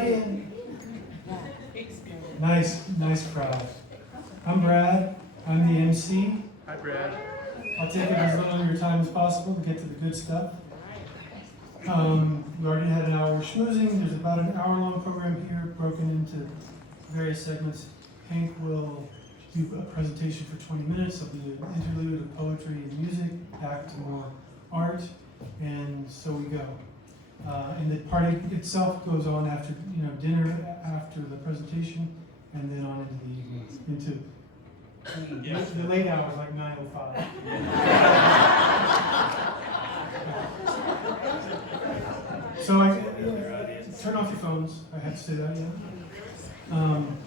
everybody in. Nice crowd. I'm Brad. I'm the MC. Hi, Brad. I'll take it as little of your time as possible to get to the good stuff. We already had an hour of schmoozing. There's about an hour-long program here broken into various segments. Hank will do a presentation for 20 minutes. There'll be an interlude of poetry and music, back to more art, and so we go. And the party itself goes on after dinner, after the presentation, and then on into the evening, into the late hours, like 9:05. So turn off your phones. I have to say that, yeah. I'm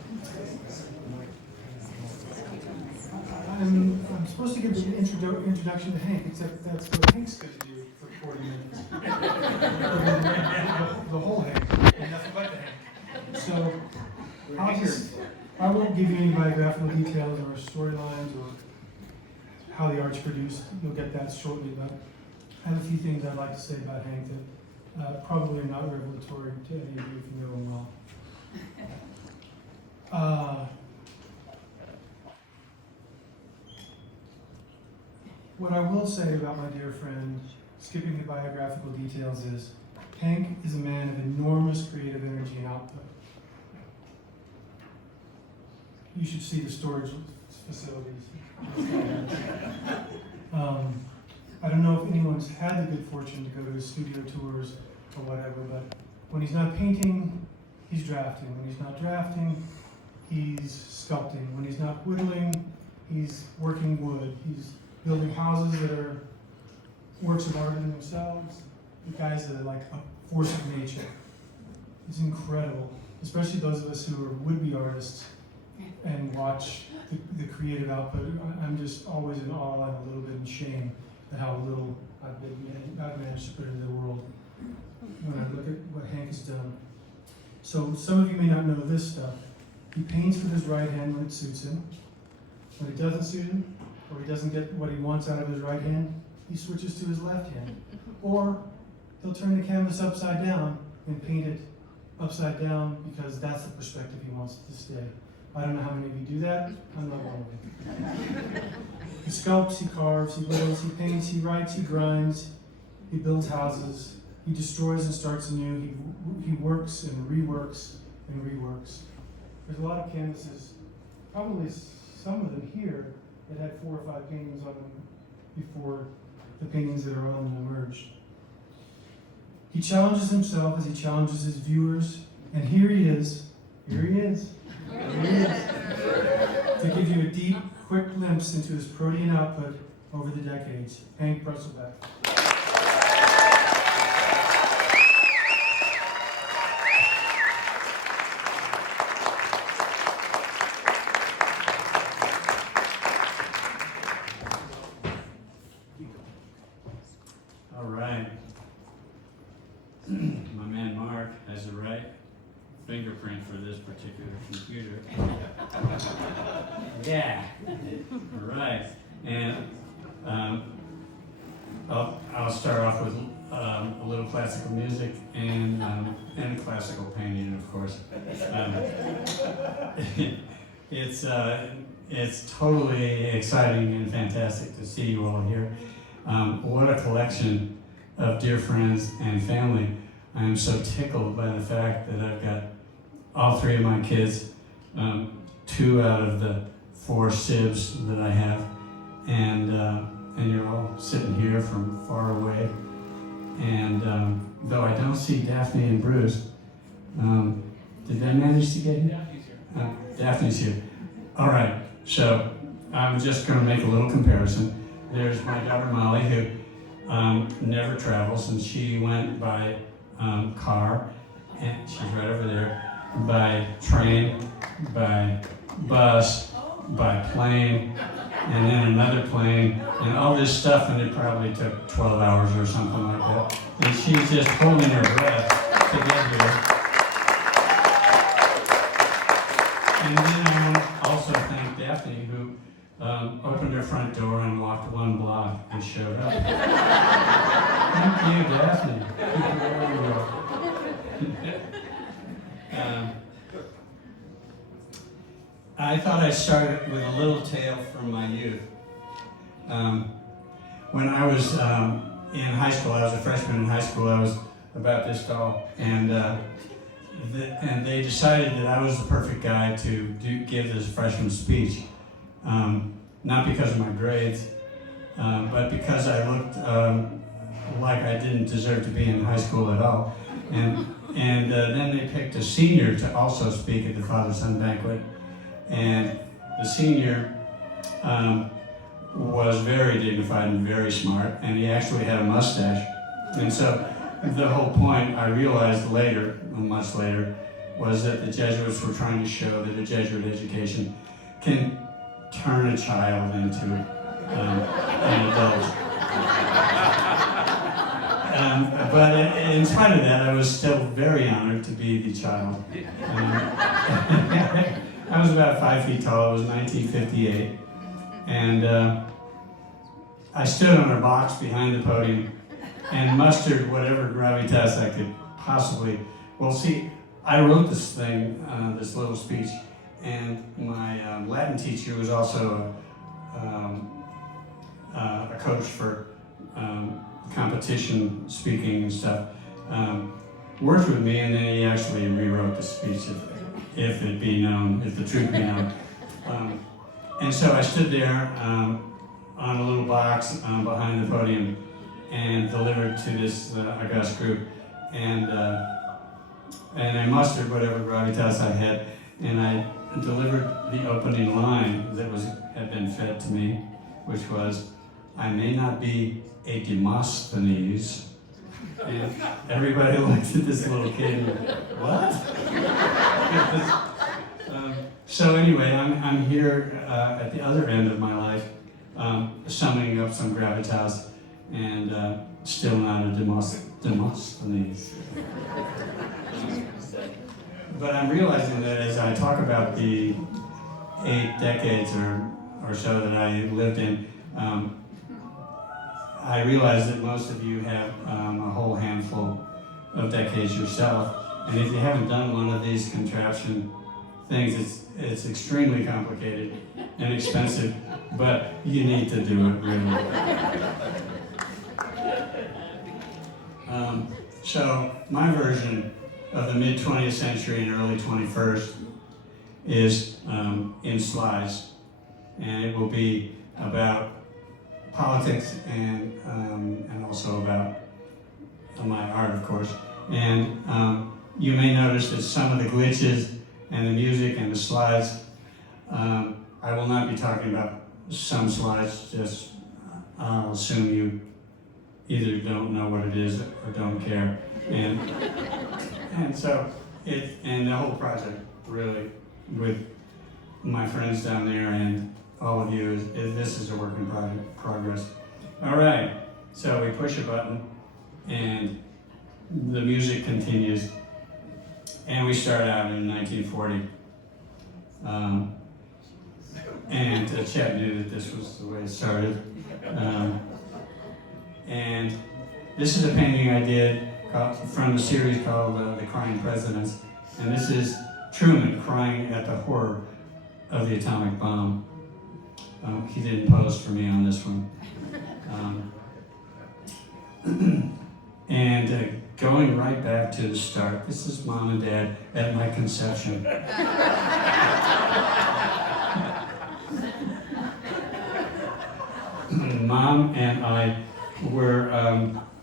supposed to give the introduction to Hank, except that's what Hank's going to do for 40 minutes. the whole Hank, and nothing but the Hank. So I won't give you any biographical details or storylines or how the art's produced. You'll get that shortly, but I have a few things I'd like to say about Hank that probably are not revelatory to any of you if you know him well. What I will say about my dear friend, skipping the biographical details, is Hank is a man of enormous creative energy and output. You should see the storage facilities. I don't know if anyone's had the good fortune to go to his studio tours or whatever, but when he's not painting, he's drafting. When he's not drafting, he's sculpting. When he's not whittling, he's working wood. He's building houses that are works of art in themselves. The guys that are like a force of nature. It's incredible, especially those of us who are would-be artists and watch the creative output. I'm just always in awe and a little bit in shame at how little I've managed to put into the world when I look at what Hank has done. So some of you may not know this stuff. He paints with his right hand when it suits him. When it doesn't suit him, or he doesn't get what he wants out of his right hand, he switches to his left hand. Or he'll turn the canvas upside down and paint it upside down because that's the perspective he wants it to stay. I don't know how many of you do that. I'm not one of you. He sculpts, he carves, he whittles, he paints, he writes, he grinds, he builds houses, he destroys and starts anew, he works and reworks and reworks. There's a lot of canvases, probably some of them here, that had 4 or 5 paintings on them before the paintings that are on them emerged. He challenges himself as he challenges his viewers, and here he is, to give you a deep, quick glimpse into his protean output over the decades. Hank Brusselback. All right. My man Mark has the right fingerprint for this particular computer. Yeah. All right. And I'll start off with a little classical music and classical painting, of course. It's totally exciting and fantastic to see you all here. What a collection of dear friends and family. I am so tickled by the fact that I've got all 3 of my kids, 2 out of the 4 sibs that I have, and you're all sitting here from far away. And though I don't see Daphne and Bruce, did they manage to get here? Daphne's here. Daphne's here. All right, so I'm just going to make a little comparison. There's my daughter Molly, who never travels, and she went by car, and she's right over there, by train, by bus, by plane, and then another plane, and all this stuff, and it probably took 12 hours or something like that. And she's just holding her breath to get here. And then I want to also thank Daphne, who opened her front door and walked 1 block and showed up. Thank you, Daphne. I thought I'd start with a little tale from my youth. When I was in high school, I was a freshman in high school. I was about this tall, and they decided that I was the perfect guy to give this freshman speech. Not because of my grades, but because I looked like I didn't deserve to be in high school at all. And then they picked a senior to also speak at the father-son banquet. And the senior was very dignified and very smart, and he actually had a mustache. And so the whole point, I realized later, much later, was that the Jesuits were trying to show that a Jesuit education can turn a child into an adult. But in spite of that, I was still very honored to be the child. I was about 5 feet tall. It was 1958. And I stood on a box behind the podium and mustered whatever gravitas I could possibly. Well, see, I wrote this thing, this little speech, and my Latin teacher was also a coach for competition speaking and stuff. Worked with me, and then he actually rewrote the speech, if it be known, if the truth be known. And so I stood there on a little box behind the podium and delivered to this august group, and I mustered whatever gravitas I had, and I delivered the opening line that had been fed to me, which was, "I may not be a Demosthenes." And everybody looked at this little kid and went, "What?" So anyway, I'm here at the other end of my life, summing up some gravitas, and still not a Demosthenes. But I'm realizing that as I talk about the 8 decades or so that I lived in, I realize that most of you have a whole handful of decades yourself, and if you haven't done one of these contraption things, it's extremely complicated and expensive, but you need to do it really. So my version of the mid-20th century and early 21st is in slides, and it will be about politics and also about my art, of course. And you may notice that some of the glitches and the music and the slides, I will not be talking about some slides, just I'll assume you either don't know what it is or don't care. And so and the whole project really, with my friends down there and all of you, this is a work in progress. All right, so we push a button and the music continues, and we start out in 1940. And Chet knew that this was the way it started. And this is a painting I did from the series called The Crying Presidents. And this is Truman crying at the horror of the atomic bomb. He didn't pose for me on this one. And going right back to the start, this is Mom and Dad at my conception. Mom and I were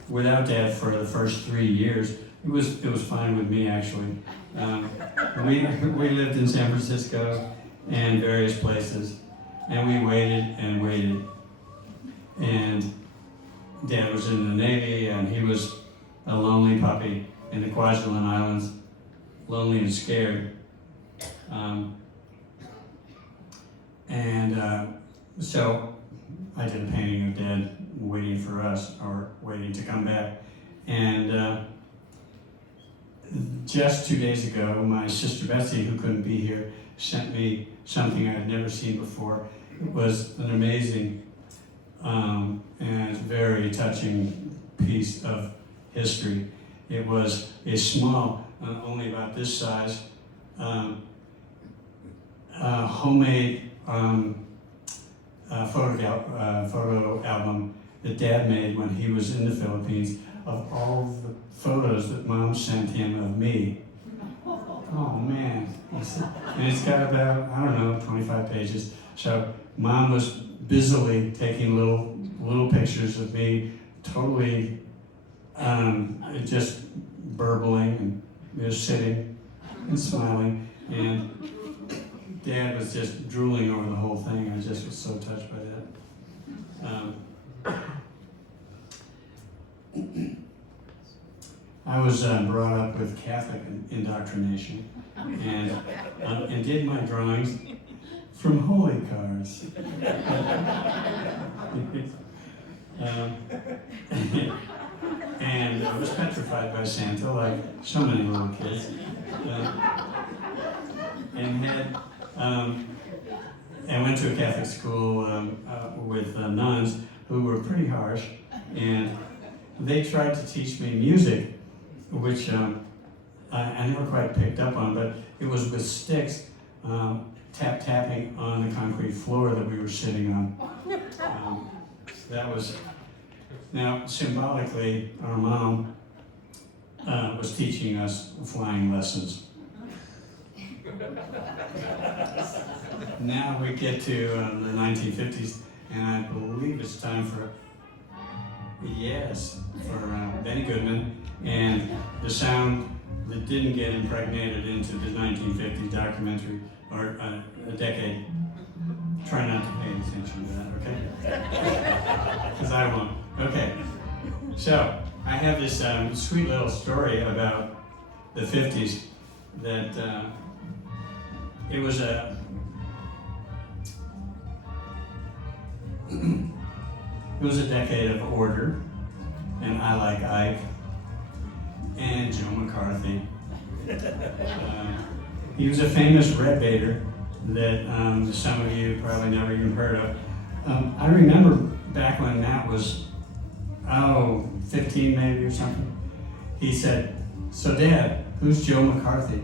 without Dad for the first 3 years. It was fine with me, actually. We lived in San Francisco and various places, and we waited and waited. And Dad was in the Navy, and he was a lonely puppy in the Kwajalein Islands, lonely and scared. So I did a painting of Dad waiting for us, or waiting to come back. And just 2 days ago, my sister Betsy, who couldn't be here, sent me something I had never seen before. It was an amazing and very touching piece of history. It was a small, only about this size, homemade photo album that Dad made when he was in the Philippines of all the photos that Mom sent him of me. Oh man. And it's got about, I don't know, 25 pages. So Mom was busily taking little pictures of me, totally just burbling and just sitting and smiling. And Dad was just drooling over the whole thing. I just was so touched by that. I was brought up with Catholic indoctrination and did my drawings from holy cars. And I was petrified by Santa, like so many little kids. And went to a Catholic school with nuns who were pretty harsh, and they tried to teach me music, which I never quite picked up on, but it was with sticks, tapping on the concrete floor that we were sitting on. That was, now symbolically, our mom was teaching us flying lessons. Now we get to the 1950s, and I believe it's time for Benny Goodman, and the sound that didn't get impregnated into the 1950s documentary, or a decade. Try not to pay attention to that, okay? Because I won't. Okay. So, I have this sweet little story about the 50s that it was a decade of order, and I like Ike and Joe McCarthy. He was a famous red baiter that some of you probably never even heard of. I remember back when Matt was, 15 maybe or something. He said, "So Dad, who's Joe McCarthy?"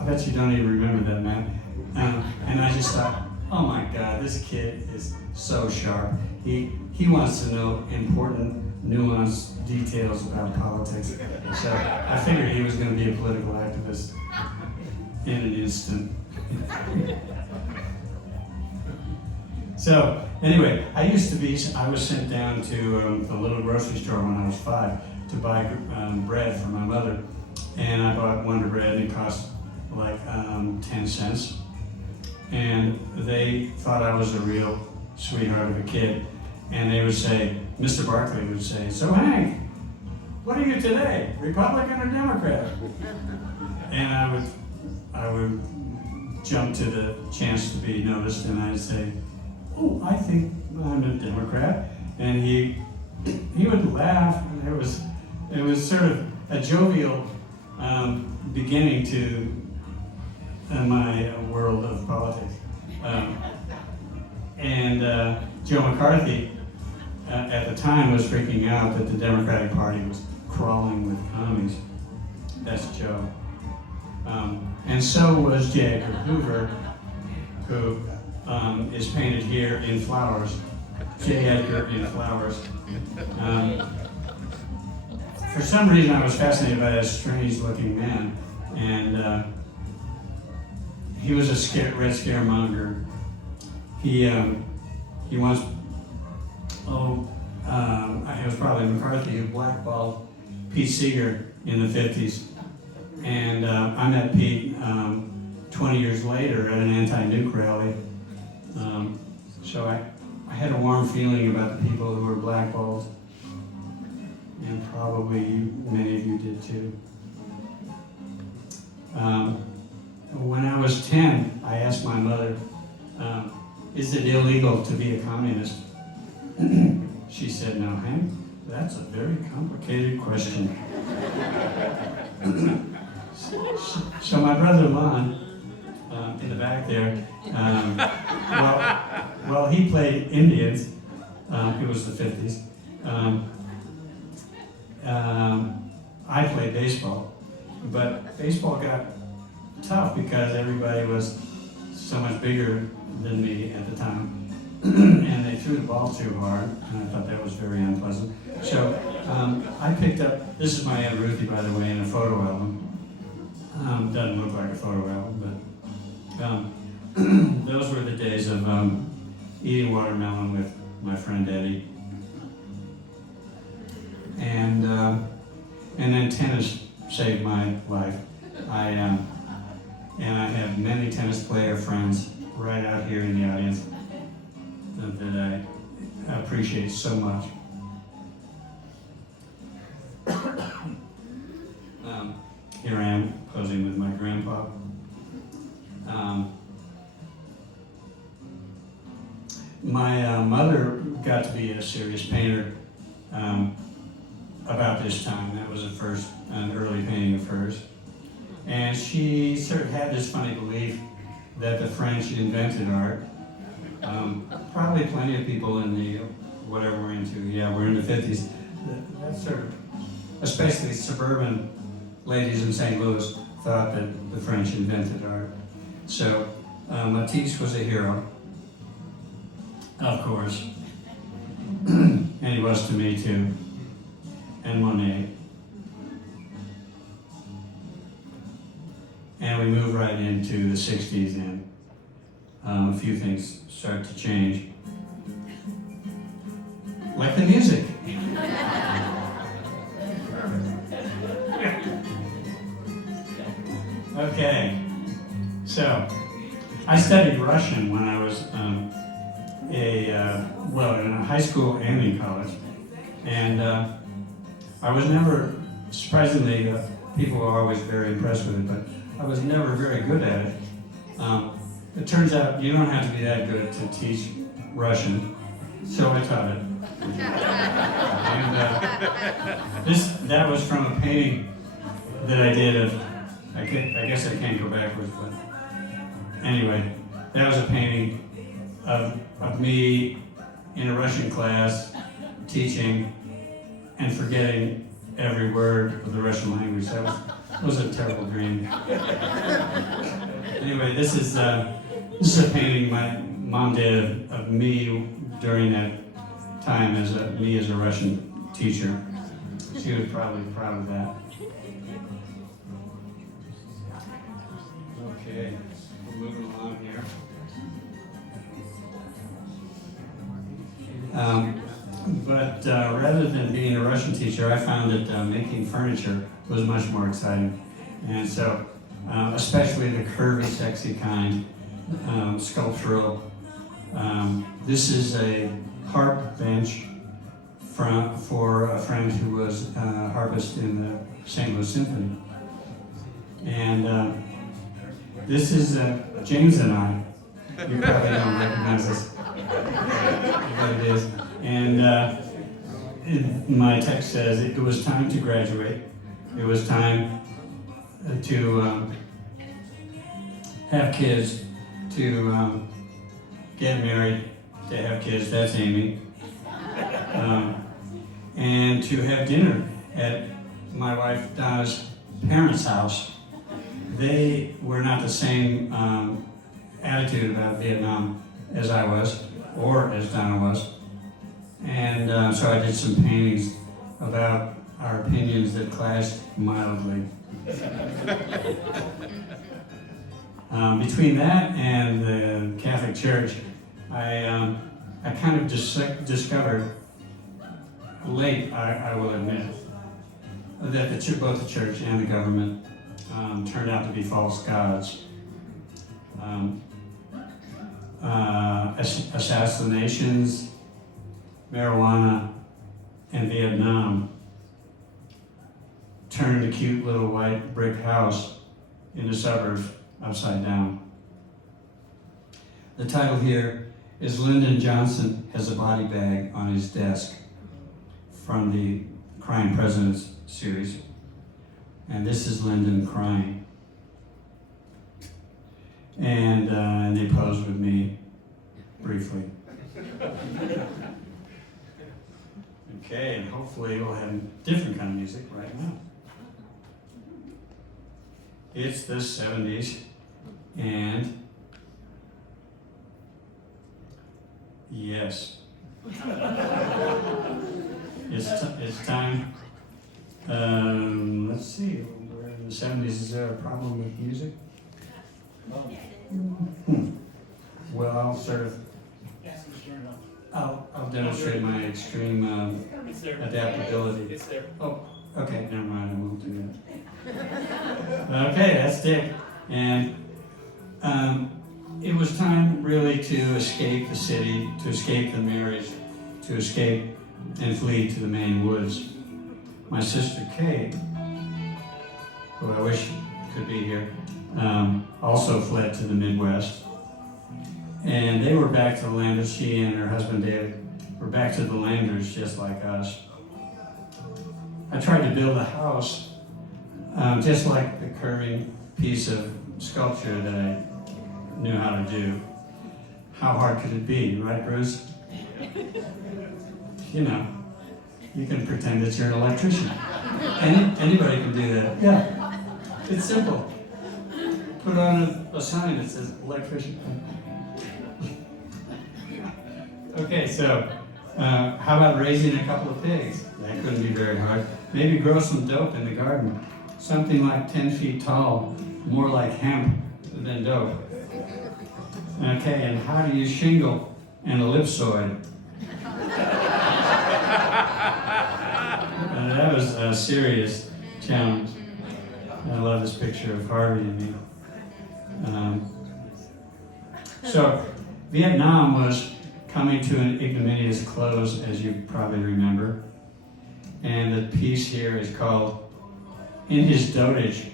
I bet you don't even remember that, Matt. And I just thought, oh my God, this kid is so sharp. He wants to know important, nuanced details about politics. So I figured he was going to be a political activist in an instant. So anyway, I was sent down to the little grocery store when I was 5 to buy bread for my mother. And I bought Wonder Bread, and it cost like 10 cents. And they thought I was a real sweetheart of a kid. And they would say, Mr. Barkley would say, "So Hank, what are you today, Republican or Democrat?" And I would jump to the chance to be noticed, and I'd say, "Oh, I think I'm a Democrat." And he would laugh, and it was sort of a jovial beginning to my world of politics. Joe McCarthy at the time was freaking out that the Democratic Party was crawling with commies. That's Joe. And so was J. Edgar Hoover, who is painted here in flowers. J. Edgar in flowers. For some reason, I was fascinated by that strange-looking man, and he was a red scaremonger. He once, it was probably McCarthy who blackballed Pete Seeger in the 50s. And I met Pete 20 years later at an anti-nuke rally. So I had a warm feeling about the people who were blackballed. And probably many of you did too. When I was 10, I asked my mother, "Is it illegal to be a communist?" She said, "No, Hank, that's a very complicated question." So my brother Lon, in the back there, well, he played Indians. It was the 50s. I played baseball, but baseball got tough because everybody was so much bigger than me at the time, and they threw the ball too hard, and I thought that was very unpleasant. So I picked up, this is my Aunt Ruthie, by the way, in a photo album. Doesn't look like a photo album, but those were the days of eating watermelon with my friend Eddie. And then tennis saved my life. And I have many tennis player friends right out here in the audience that I appreciate so much. Here I am posing with my grandpa. My mother got to be a serious painter about this time. That was an early painting of hers. And she sort of had this funny belief that the French invented art. Probably plenty of people in the, whatever we're into, we're in the 50s. That's sort of, especially suburban ladies in St. Louis thought that the French invented art. So Matisse was a hero, of course, and he was to me too, and Monet. And we move right into the 60s, and a few things start to change. Like the music. Okay, so I studied Russian when I was in high school and in college. And I was never, surprisingly, people were always very impressed with it, but I was never very good at it. It turns out you don't have to be that good to teach Russian, so I taught it. And that was from a painting that I did of, I guess I can't go backwards, but anyway, that was a painting of me in a Russian class teaching and forgetting every word of the Russian language. That was a terrible dream. Anyway, this is a painting my mom did of me during that time as a Russian teacher. She was probably proud of that. Okay, we're moving along here. But rather than being a Russian teacher, I found that making furniture was much more exciting. And so, especially the curvy, sexy kind, sculptural. This is a harp bench for a friend who was a harpist in the St. Louis Symphony. And this is James and I. You probably don't recognize this, but it is. And my text says it was time to graduate. It was time to have kids, to get married, to have kids. That's Amy. And to have dinner at my wife Donna's parents' house. They were not the same attitude about Vietnam as I was, or as Donna was. And so I did some paintings about our opinions that clashed mildly. Between that and the Catholic Church, I kind of discovered late, I will admit, that both the church and the government turned out to be false gods. Assassinations, marijuana, and Vietnam turned a cute little white brick house in the suburbs upside down. The title here is Lyndon Johnson has a body bag on his desk from the Crying Presidents series. And this is Lyndon crying. And they posed with me briefly. Okay, and hopefully we'll have different kind of music right now. It's the 70s, and Yes. It's time. Let's see, we're in the 70s. Is there a problem with music? Well, I'll demonstrate my extreme adaptability. It's there. Oh, okay, never mind, I won't do that. Okay, that's Dick. And it was time really to escape the city, to escape the marriage, to escape and flee to the Maine woods. My sister Kate, who I wish could be here, also fled to the Midwest. And they were back to the Landers. She and her husband David were back to the Landers, just like us. I tried to build a house just like the curving piece of sculpture that I knew how to do. How hard could it be, right, Bruce? You know, you can pretend that you're an electrician. Anybody can do that. Yeah, it's simple. Put on a sign that says electrician. Okay, so how about raising a couple of pigs? That couldn't be very hard. Maybe grow some dope in the garden. Something like 10 feet tall, more like hemp than dope. Okay, and how do you shingle an ellipsoid? That was a serious challenge. I love this picture of Harvey and me. So, Vietnam was coming to an ignominious close, as you probably remember. And the piece here is called, "In His Dotage,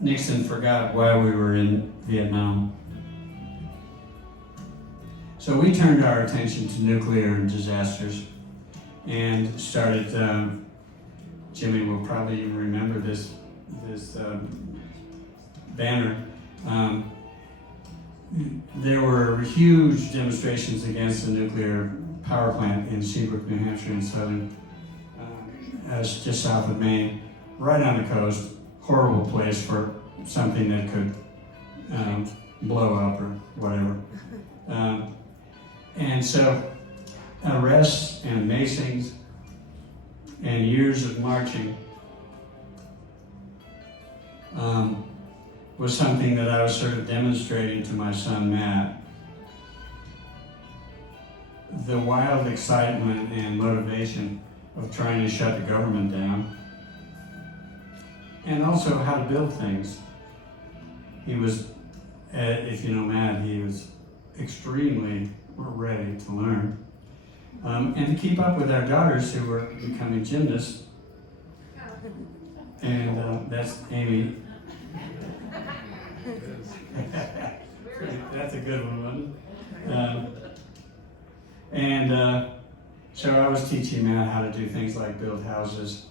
Nixon Forgot Why We Were in Vietnam." So we turned our attention to nuclear disasters and started, Jimmy will probably even remember this banner. There were huge demonstrations against the nuclear power plant in Seabrook, New Hampshire, in southern, just south of Maine, right on the coast. Horrible place for something that could blow up or whatever. And so arrests and macings and years of marching was something that I was sort of demonstrating to my son Matt. The wild excitement and motivation of trying to shut the government down, and also how to build things. He was, if you know Matt, he was extremely ready to learn. And to keep up with our daughters who were becoming gymnasts. And that's Amy. That's a good one, wasn't it? So I was teaching Matt how to do things like build houses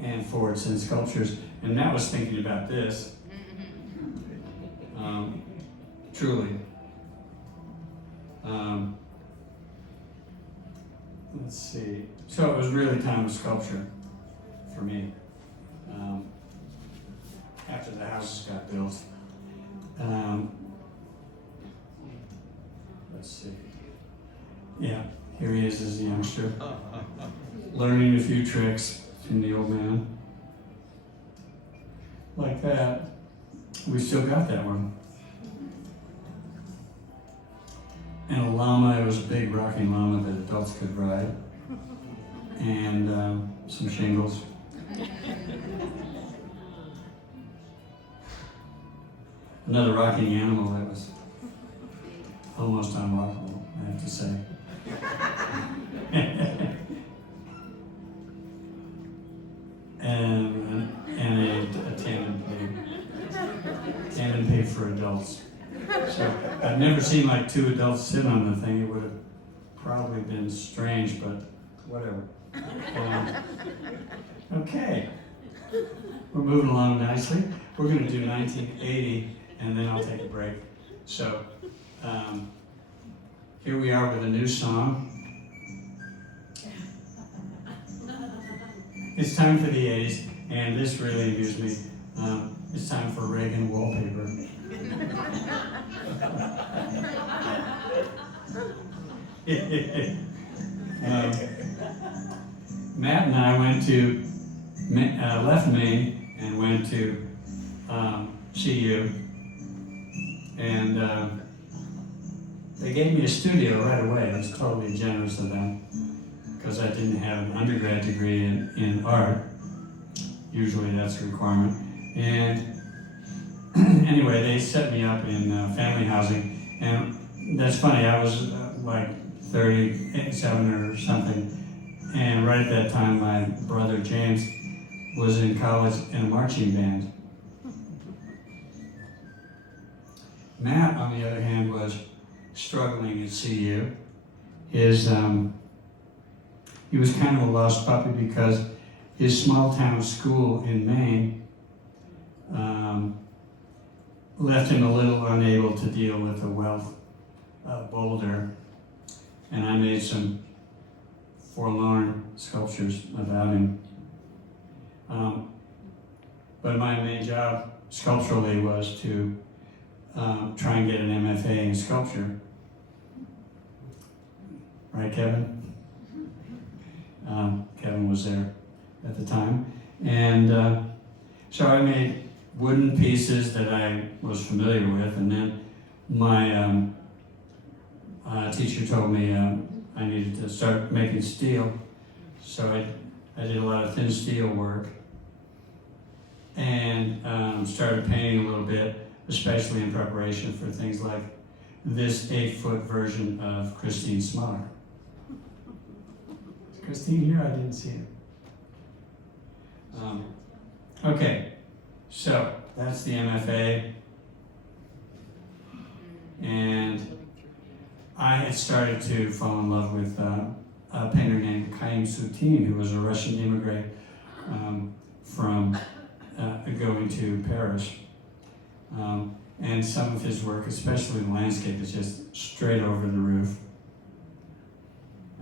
and forts and sculptures. And Matt was thinking about this. Truly. Let's see. So it was really time of sculpture for me. After the houses got built. Let's see. Yeah, here he is as a youngster, learning a few tricks from the old man. Like that. We still got that one. And a llama, it was a big rocking llama that adults could ride. And some shingles. Another rocking animal that was almost unwalkable, I have to say. and a tandem pig. Tandem pig for adults. So I've never seen like two adults sit on the thing. It would have probably been strange, but whatever. Okay. We're moving along nicely. We're going to do 1980, and then I'll take a break. So here we are with a new song. It's time for the 80s, and this really amused me. It's time for Reagan wallpaper. Matt and I went to, left Maine and went to CU, and they gave me a studio right away. It was totally generous of them because I didn't have an undergrad degree in art. Usually that's a requirement. And anyway, they set me up in family housing, and that's funny. I was like 37 or something, and right at that time, my brother James was in college in a marching band. Matt, on the other hand, was struggling at CU. He was kind of a lost puppy because his small town school in Maine left him a little unable to deal with the wealth of Boulder, and I made some forlorn sculptures about him. But my main job sculpturally was to try and get an MFA in sculpture. Right, Kevin? Kevin was there at the time. And so I made wooden pieces that I was familiar with, and then my teacher told me I needed to start making steel. So I did a lot of thin steel work and started painting a little bit, especially in preparation for things like this 8-foot version of Christine Smock. Is Christine here? I didn't see her. Okay, so that's the MFA. And I had started to fall in love with a painter named Chaim Soutine, who was a Russian immigrant from going to Paris. And some of his work, especially the landscape, is just straight over the roof.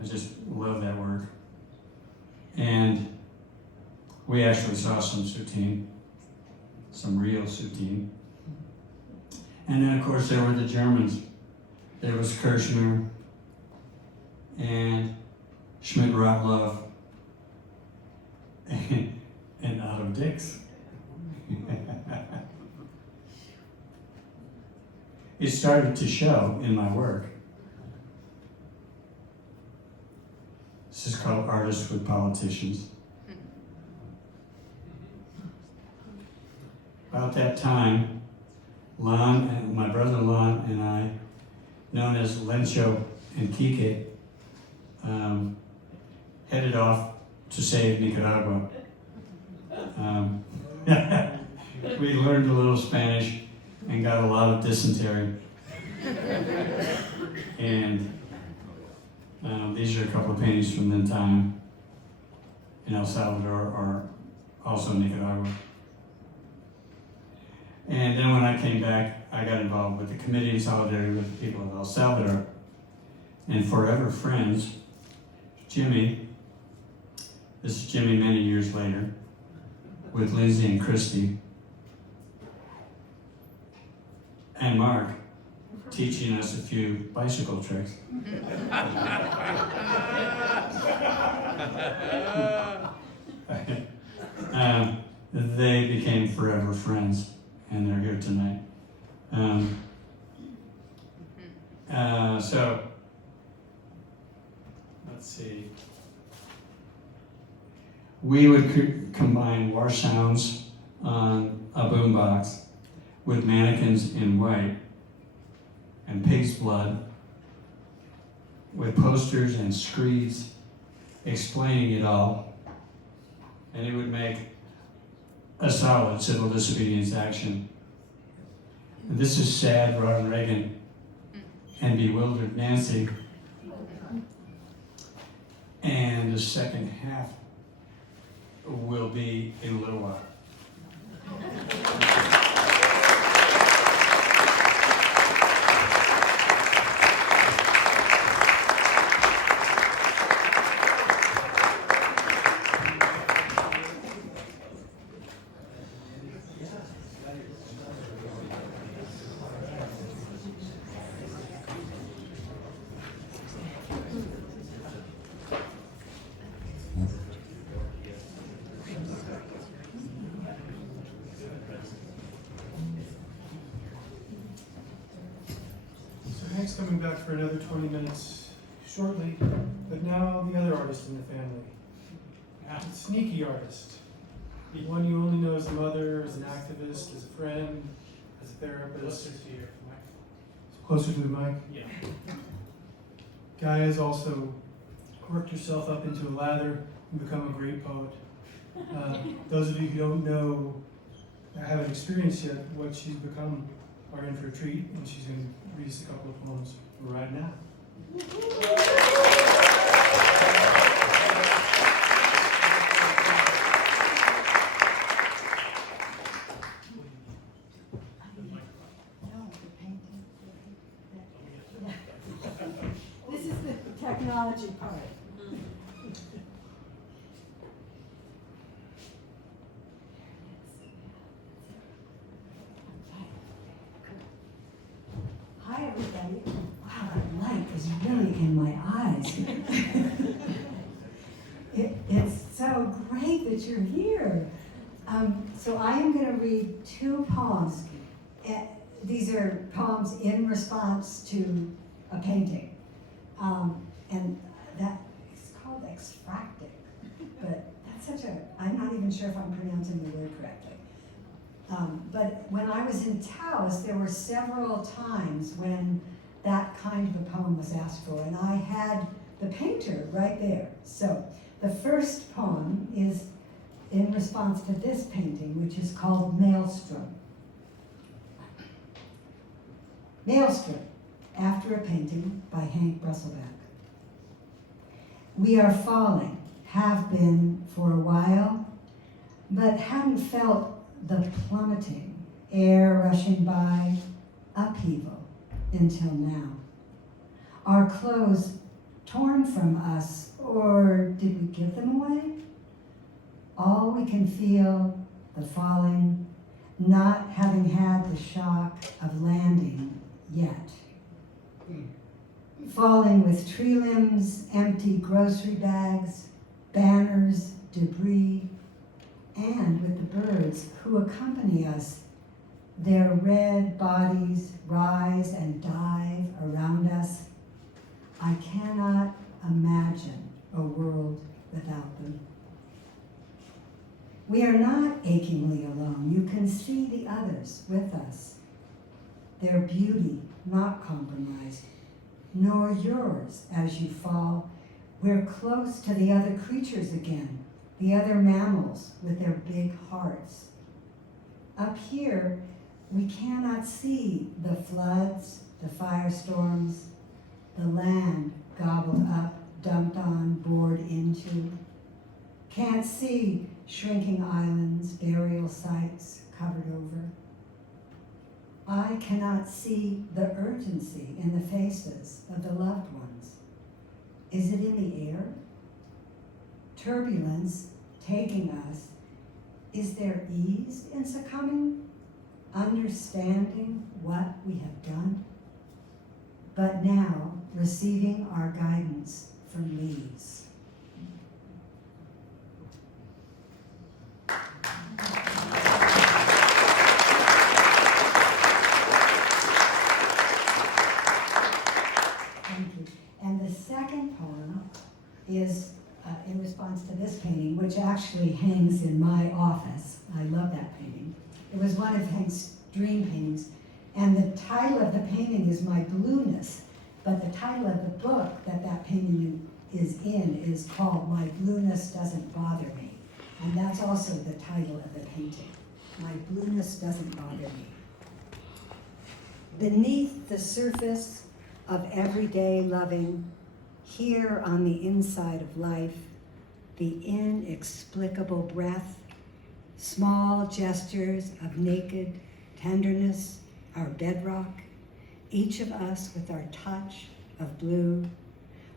I just love that work. And we actually saw some Soutine, some real Soutine. And then, of course, there were the Germans. There was Kirchner and Schmidt-Rottluff and Otto Dix. It started to show in my work. This is called Artists with Politicians. About that time, Lon, and my brother Lon and I, known as Lencho and Kike, headed off to save Nicaragua. We learned a little Spanish and got a lot of dysentery. And these are a couple of paintings from that time in El Salvador, or also Nicaragua. And then when I came back, I got involved with the Committee in Solidarity with the People of El Salvador. And forever friends, Jimmy, this is Jimmy many years later, with Lindsay and Christy, and Mark, teaching us a few bicycle tricks. They became forever friends, and they're here tonight. So, let's see. We would combine war sounds on a boombox with mannequins in white and pig's blood, with posters and screeds explaining it all, and it would make a solid civil disobedience action. And this is sad Ronald Reagan and bewildered Nancy. And the second half will be in a little while. Mike's coming back for another 20 minutes shortly, but now the other artist in the family. A sneaky artist. One you only know as a mother, as an activist, as a friend, as a therapist. Closer to the mic? Yeah. Guy has also worked herself up into a lather and become a great poet. Those of you who don't know, haven't experienced yet what she's become, are in for a treat, and she's going to read us a couple of poems right now. This is the technology part. Hi, everybody. Wow, that light is really in my eyes. It's so great that you're here. So I am going to read two poems. These are poems in response to a painting. And that is called extractic, but that's such a, I'm not even sure if I'm pronouncing the word correctly. But when I was in Taos, there were several times when that kind of a poem was asked for, and I had the painter right there. So the first poem is in response to this painting, which is called Maelstrom. Maelstrom, after a painting by Hank Brusselback. We are falling, have been for a while, but hadn't felt the plummeting, air rushing by, upheaval until now. Our clothes torn from us, or did we give them away? All we can feel, the falling, not having had the shock of landing yet. Falling with tree limbs, empty grocery bags, banners, debris, and with the birds who accompany us. Their red bodies rise and dive around us. I cannot imagine a world without them. We are not achingly alone. You can see the others with us. Their beauty not compromised, nor yours as you fall. We're close to the other creatures again, the other mammals with their big hearts. Up here, we cannot see the floods, the firestorms, the land gobbled up, dumped on, bored into. Can't see shrinking islands, burial sites covered over. I cannot see the urgency in the faces of the loved ones. Is it in the air? Turbulence taking us. Is there ease in succumbing? Understanding what we have done? But now receiving our guidance from leaves. And the second poem is in response to this painting, which actually hangs in my office. I love that painting. It was one of Hank's dream paintings. And the title of the painting is My Blueness, but the title of the book that painting is in is called My Blueness Doesn't Bother Me. And that's also the title of the painting. My Blueness Doesn't Bother Me. Beneath the surface of everyday loving, here on the inside of life, the inexplicable breath, small gestures of naked tenderness, our bedrock, each of us with our touch of blue,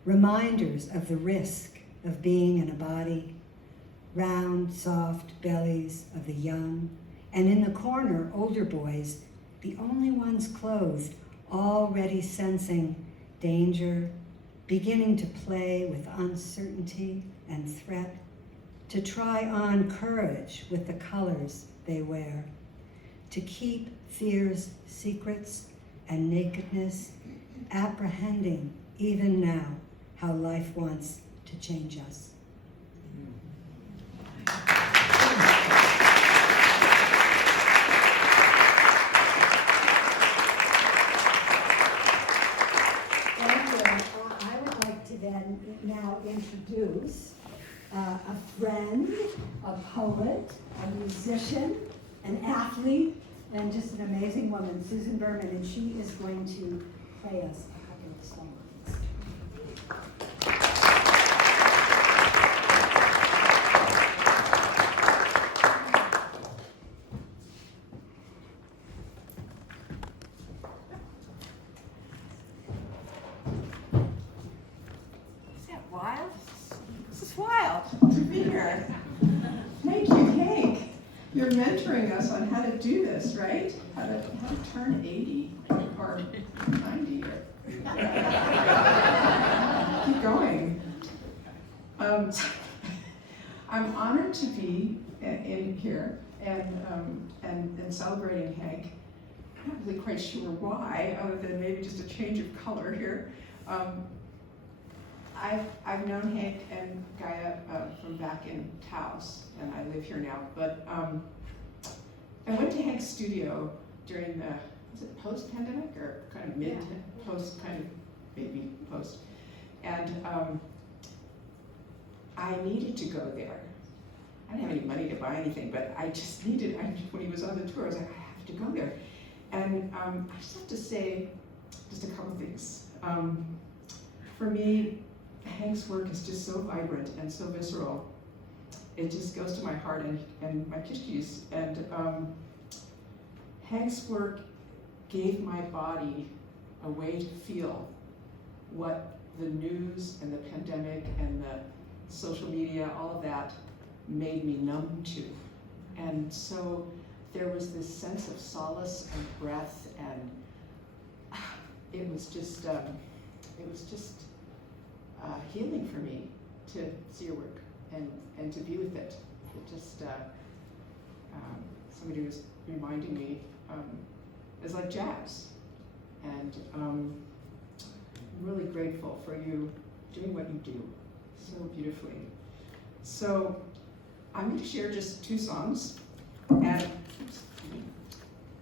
reminders of the risk of being in a body, round, soft bellies of the young, and in the corner, older boys, the only ones clothed, already sensing danger, beginning to play with uncertainty and threat, to try on courage with the colors they wear, to keep fear's secrets and nakedness apprehending, even now, how life wants to change us. I would like to then now introduce a friend, a poet, a musician, an athlete, and just an amazing woman, Susan Berman, and she is going to play us a couple of songs. Is that wild? This is wild to be here. Thank you, Hank. You're mentoring us on how to do this, right? How to turn 80 or 90 or keep going. I'm honored to be in here and celebrating Hank. I'm not really quite sure why, other than maybe just a change of color here. I've known Hank and Gaia from back in Taos, and I live here now. But I went to Hank's studio during the, was it post-pandemic or kind of mid-post, kind of maybe post. And I needed to go there. I didn't have any money to buy anything, but I just needed, when he was on the tour, I was like, I have to go there. And I just have to say just a couple things. For me, Hank's work is just so vibrant and so visceral. It just goes to my heart and my kishkis. And Hank's work gave my body a way to feel what the news and the pandemic and the social media, all of that, made me numb to. And so there was this sense of solace and breath, and it was just healing for me to see your work and to be with it. It just, somebody was reminding me, it's like jazz. And I'm really grateful for you doing what you do so beautifully. So I'm going to share just 2 songs, and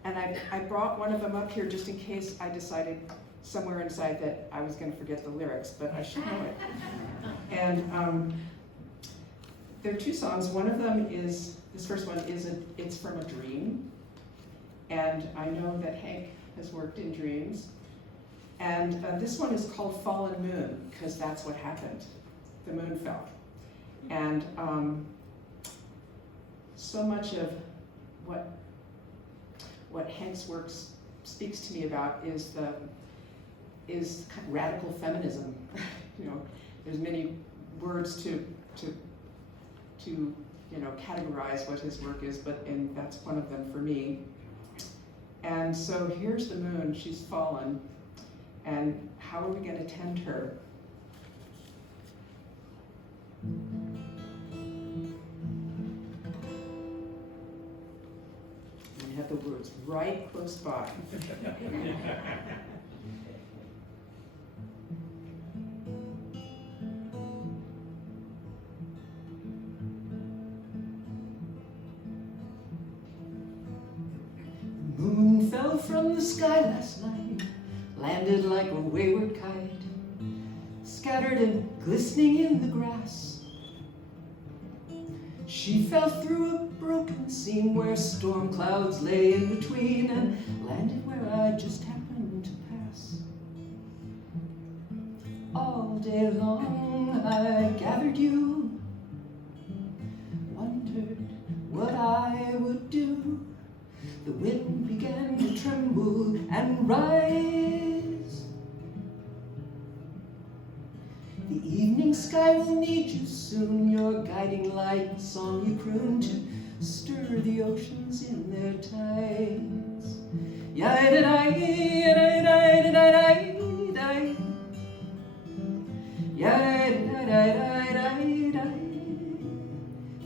I brought one of them up here just in case I decided somewhere inside that I was going to forget the lyrics, but I should know it. And there are 2 songs. One of them is, this first one is, it's from a dream. And I know that Hank has worked in dreams. And this one is called Fallen Moon, because that's what happened. The moon fell. And so much of what Hank's work speaks to me about is kind of radical feminism. You know, there's many words to categorize what his work is, and that's one of them for me. And so here's the moon, she's fallen, and how are we going to tend her? We have the words right close by. Moon fell from the sky last night, landed like a wayward kite, scattered and glistening in the grass. She fell through a broken seam where storm clouds lay in between, and landed where I just happened to pass. All day long I gathered you, wondered what I would do. The wind began to tremble and rise. The evening sky will need you soon, your guiding light, song you croon to stir the oceans in their tides.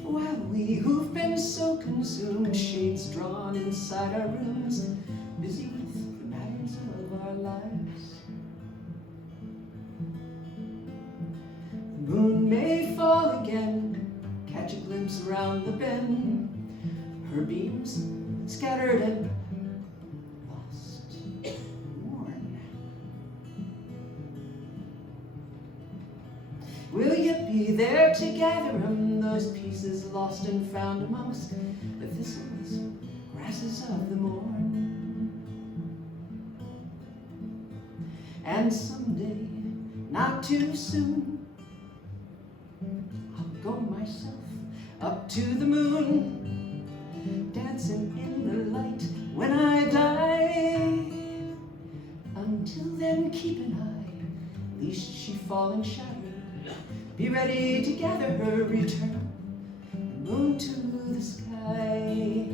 While we who've been so consumed, shades drawn inside our rooms, busy with the matters of our lives. fall again, catch a glimpse around the bend, her beams scattered and lost, worn. Will you be there to gather 'em, those pieces lost and found amongst the thistles, grasses of the morn? And someday, not too soon, I'll go myself up to the moon, dancing in the light when I die. Until then, keep an eye, lest she fall and shatter. Be ready to gather her return, moon to the sky.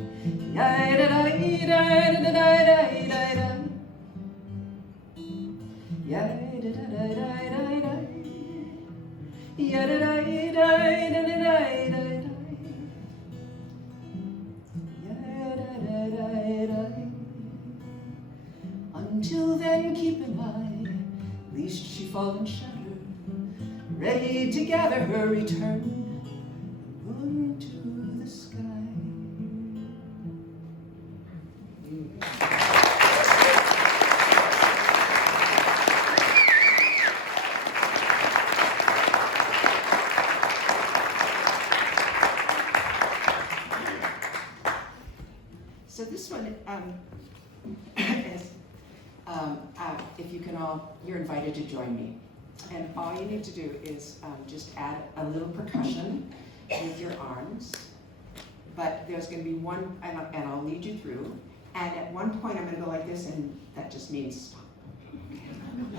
Ya-da-da-da-da-da-da-da-da-da. Ya-da-da-da-da-da-da-da. Ya-da-da-da-da-da-da-da. Ya-da-da-da-da. Until then, keep an eye, lest she fall and shatter. Ready to gather her return, moon to the sky. So this one is, if you can all, you're invited to join me. And all you need to do is just add a little percussion with your arms. But there's going to be one, and I'll lead you through. And at one point I'm going to go like this, and that just means stop. Okay?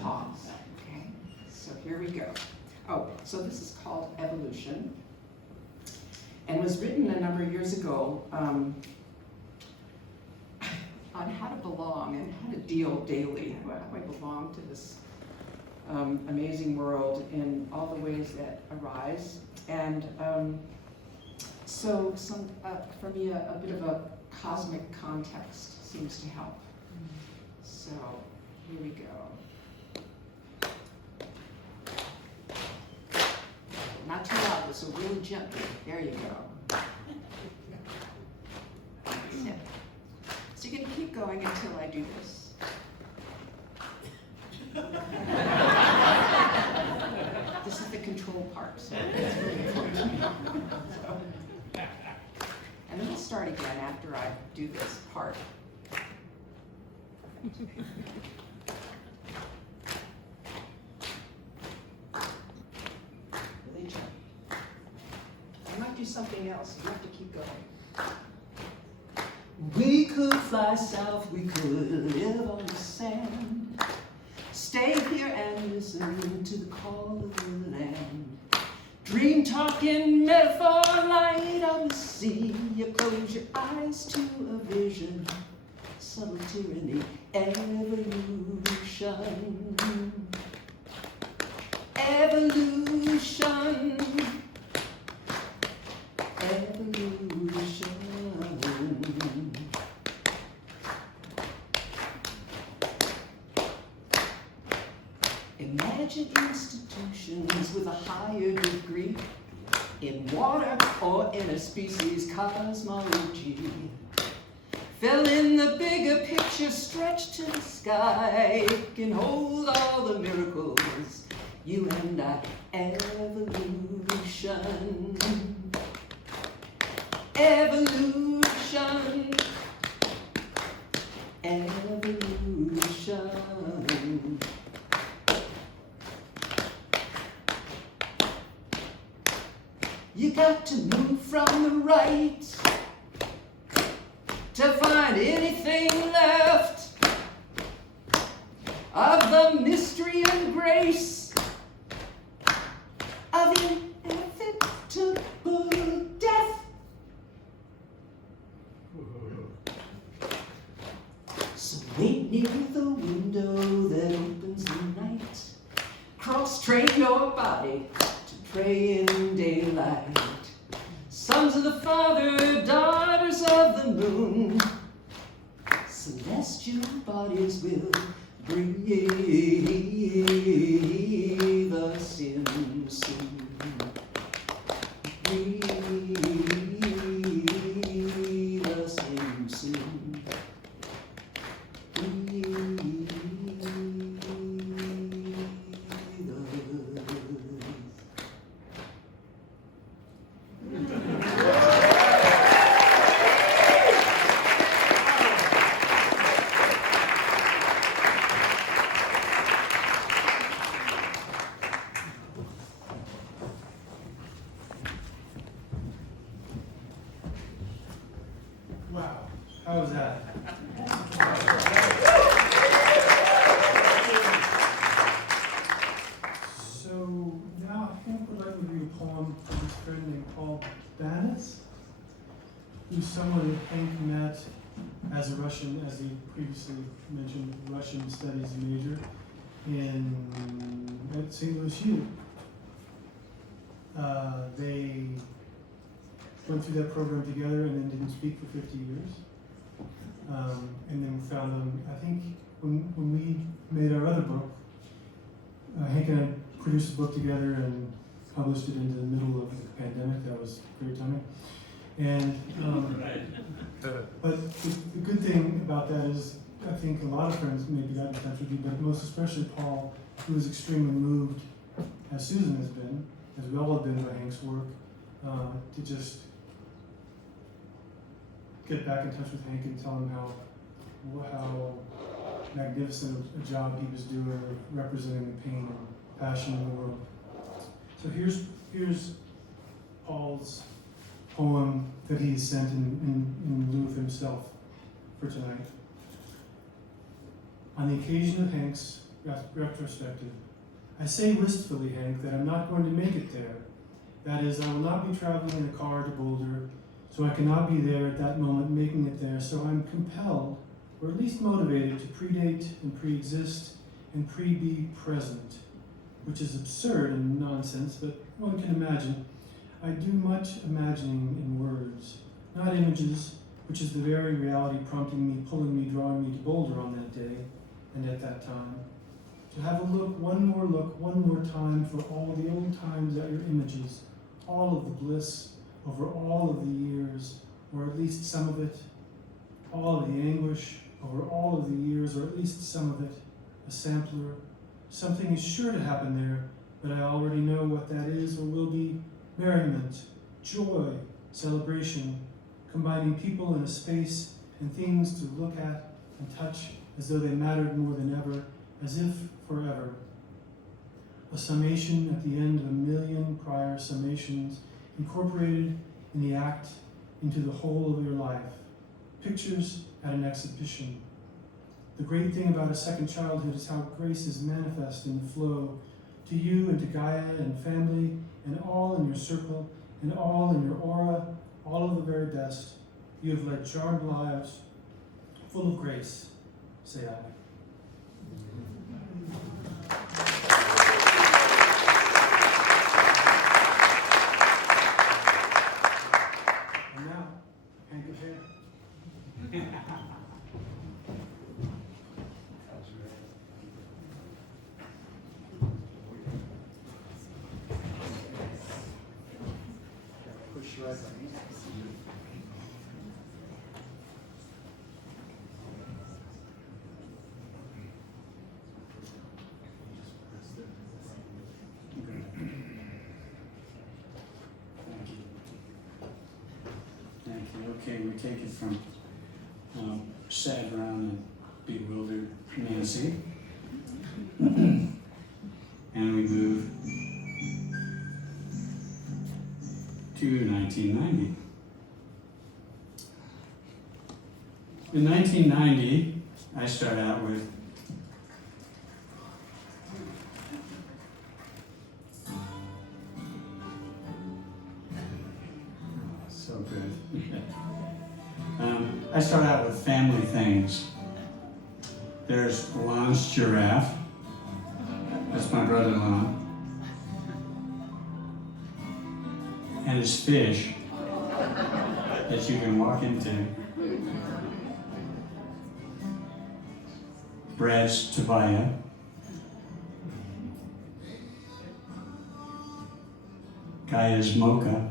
Pause. Okay? So here we go. Oh, so this is called Evolution, and was written a number of years ago on how to belong and how to deal daily. How I belong to this amazing world in all the ways that arise. And so for me, a bit of a cosmic context seems to help. So here we go. Not too loud, but so really gently. There you go. Yeah. So you're going to keep going until I do this. This is the control part, so it's really important. And then we'll start again after I do this part. Really gently. I might do something else. You have to keep going. We could fly south, we could live on the sand. Stay here and listen to the call of the land. Dream talking metaphor, light on the sea. You close your eyes to a vision, subtle tyranny, evolution. Evolution. Evolution. Imagine institutions with a higher degree in water or in a species cosmology. Fill in the bigger picture, stretch to the sky. It can hold all the miracles, you and I. Evolution. Evolution. Evolution. You got to move from the right to find anything left of the mystery and grace of inevitable death. So wait near the window that opens the night. Cross-train your body to pray in daylight. Sons of the Father, daughters of the moon, celestial bodies will breathe us in soon. who's someone that Hank met as a Russian, as he previously mentioned, Russian studies major at St. Louis U. They went through that program together and then didn't speak for 50 years. And then we found them, I think, when we made our other book, Hank and I produced a book together and published it into the middle of the pandemic. That was great timing. And but the good thing about that is, I think a lot of friends maybe got in touch with you, but most especially Paul, who was extremely moved, as Susan has been, as we all have been by Hank's work, to just get back in touch with Hank and tell him how magnificent a job he was doing representing the pain and passion in the world. So here's Paul's poem that he sent in lieu of himself for tonight. On the occasion of Hank's retrospective, I say wistfully, Hank, that I'm not going to make it there. That is, I will not be traveling in a car to Boulder, so I cannot be there at that moment making it there, so I'm compelled, or at least motivated, to predate and pre-exist and pre-be present, which is absurd and nonsense, but one can imagine. I do much imagining in words, not images, which is the very reality prompting me, pulling me, drawing me to Boulder on that day and at that time. To have a look, one more time for all the old times at your images, all of the bliss over all of the years, or at least some of it, all of the anguish over all of the years, or at least some of it, a sampler. Something is sure to happen there, but I already know what that is or will be. Merriment, joy, celebration, combining people in a space and things to look at and touch as though they mattered more than ever, as if forever. A summation at the end of a million prior summations, incorporated in the act into the whole of your life. Pictures at an exhibition. The great thing about a second childhood is how grace is manifest in the flow, to you and to Gaia and family, and all in your circle, and all in your aura, all of the very best. You have led charmed lives, full of grace, say I. And now, Hank of hair. Push right button. Thank you. Okay, we take it from sad, round, and bewildered Nancy, and we move to 1990. In 1990, I start out with so good. I start out with family things. There's Lon's giraffe. That's my brother-in-law. And his fish that you can walk into. Brad's Tobiah. Gaia's Mocha.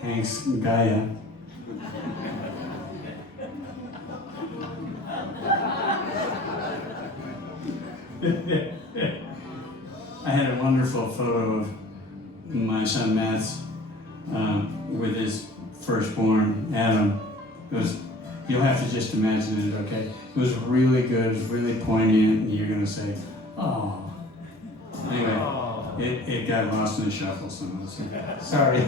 Hank's Gaia. I had a wonderful photo of my son Matt's with his firstborn, Adam. You'll have to just imagine it, okay? It was really good, it was really poignant, and you're gonna say, oh. Anyway, it got lost in the shuffle somehow, so sorry.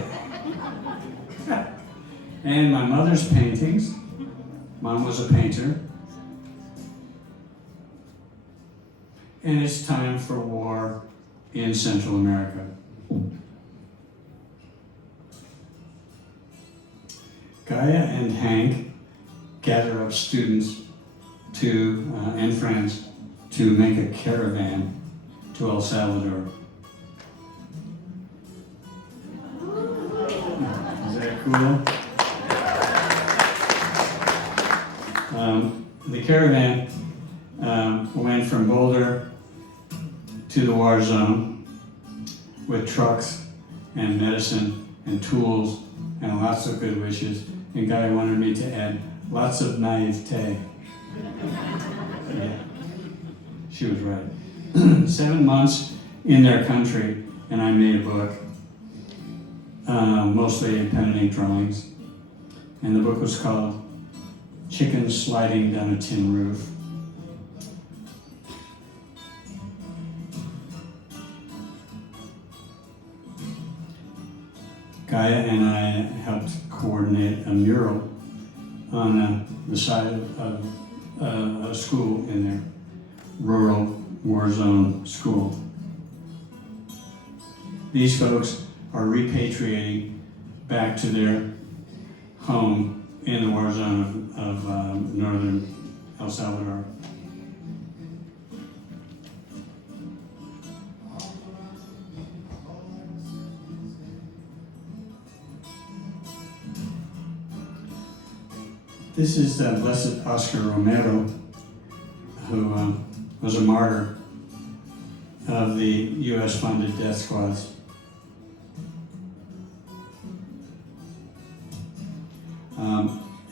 And my mother's paintings. Mom was a painter. And it's time for war in Central America. Gaia and Hank gather up students and friends to make a caravan to El Salvador. Is that cool? The caravan went from Boulder to the war zone with trucks and medicine and tools and lots of good wishes. And Guy wanted me to add lots of naivete. Yeah, she was right. 7 months in their country, and I made a book, mostly pen and ink drawings. And the book was called Chickens Sliding Down a Tin Roof. Gaia and I helped coordinate a mural on the side of a school in there, rural war zone school. These folks are repatriating back to their home in the war zone of northern El Salvador. This is Blessed Oscar Romero, who was a martyr of the U.S.-funded death squads.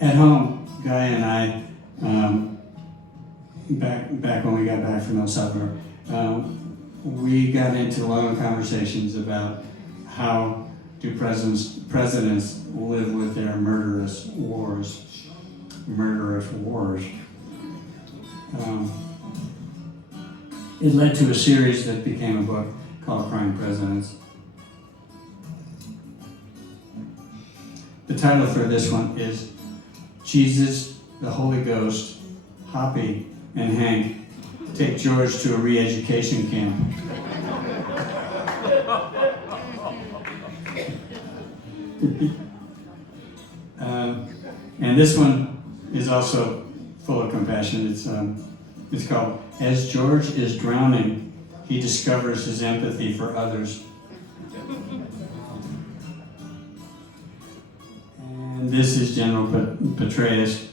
At home, Guy and I, back when we got back from El Salvador, we got into long conversations about how do presidents live with their murderous wars. It led to a series that became a book called Crime Presidents. The title for this one is Jesus, the Holy Ghost, Hoppy, and Hank take George to a re-education camp. And this one is also full of compassion. It's called As George is Drowning, He Discovers His Empathy for Others. And this is General Petraeus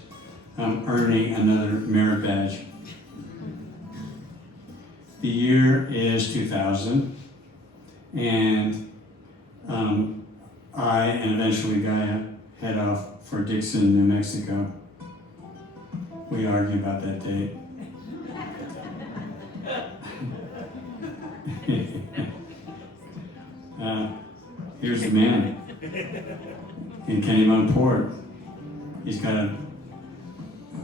earning another merit badge. The year is 2000, and I and eventually Gaia head off for Dixon, New Mexico. We argue about that date. Here's the man in Kennebunkport. He's got a.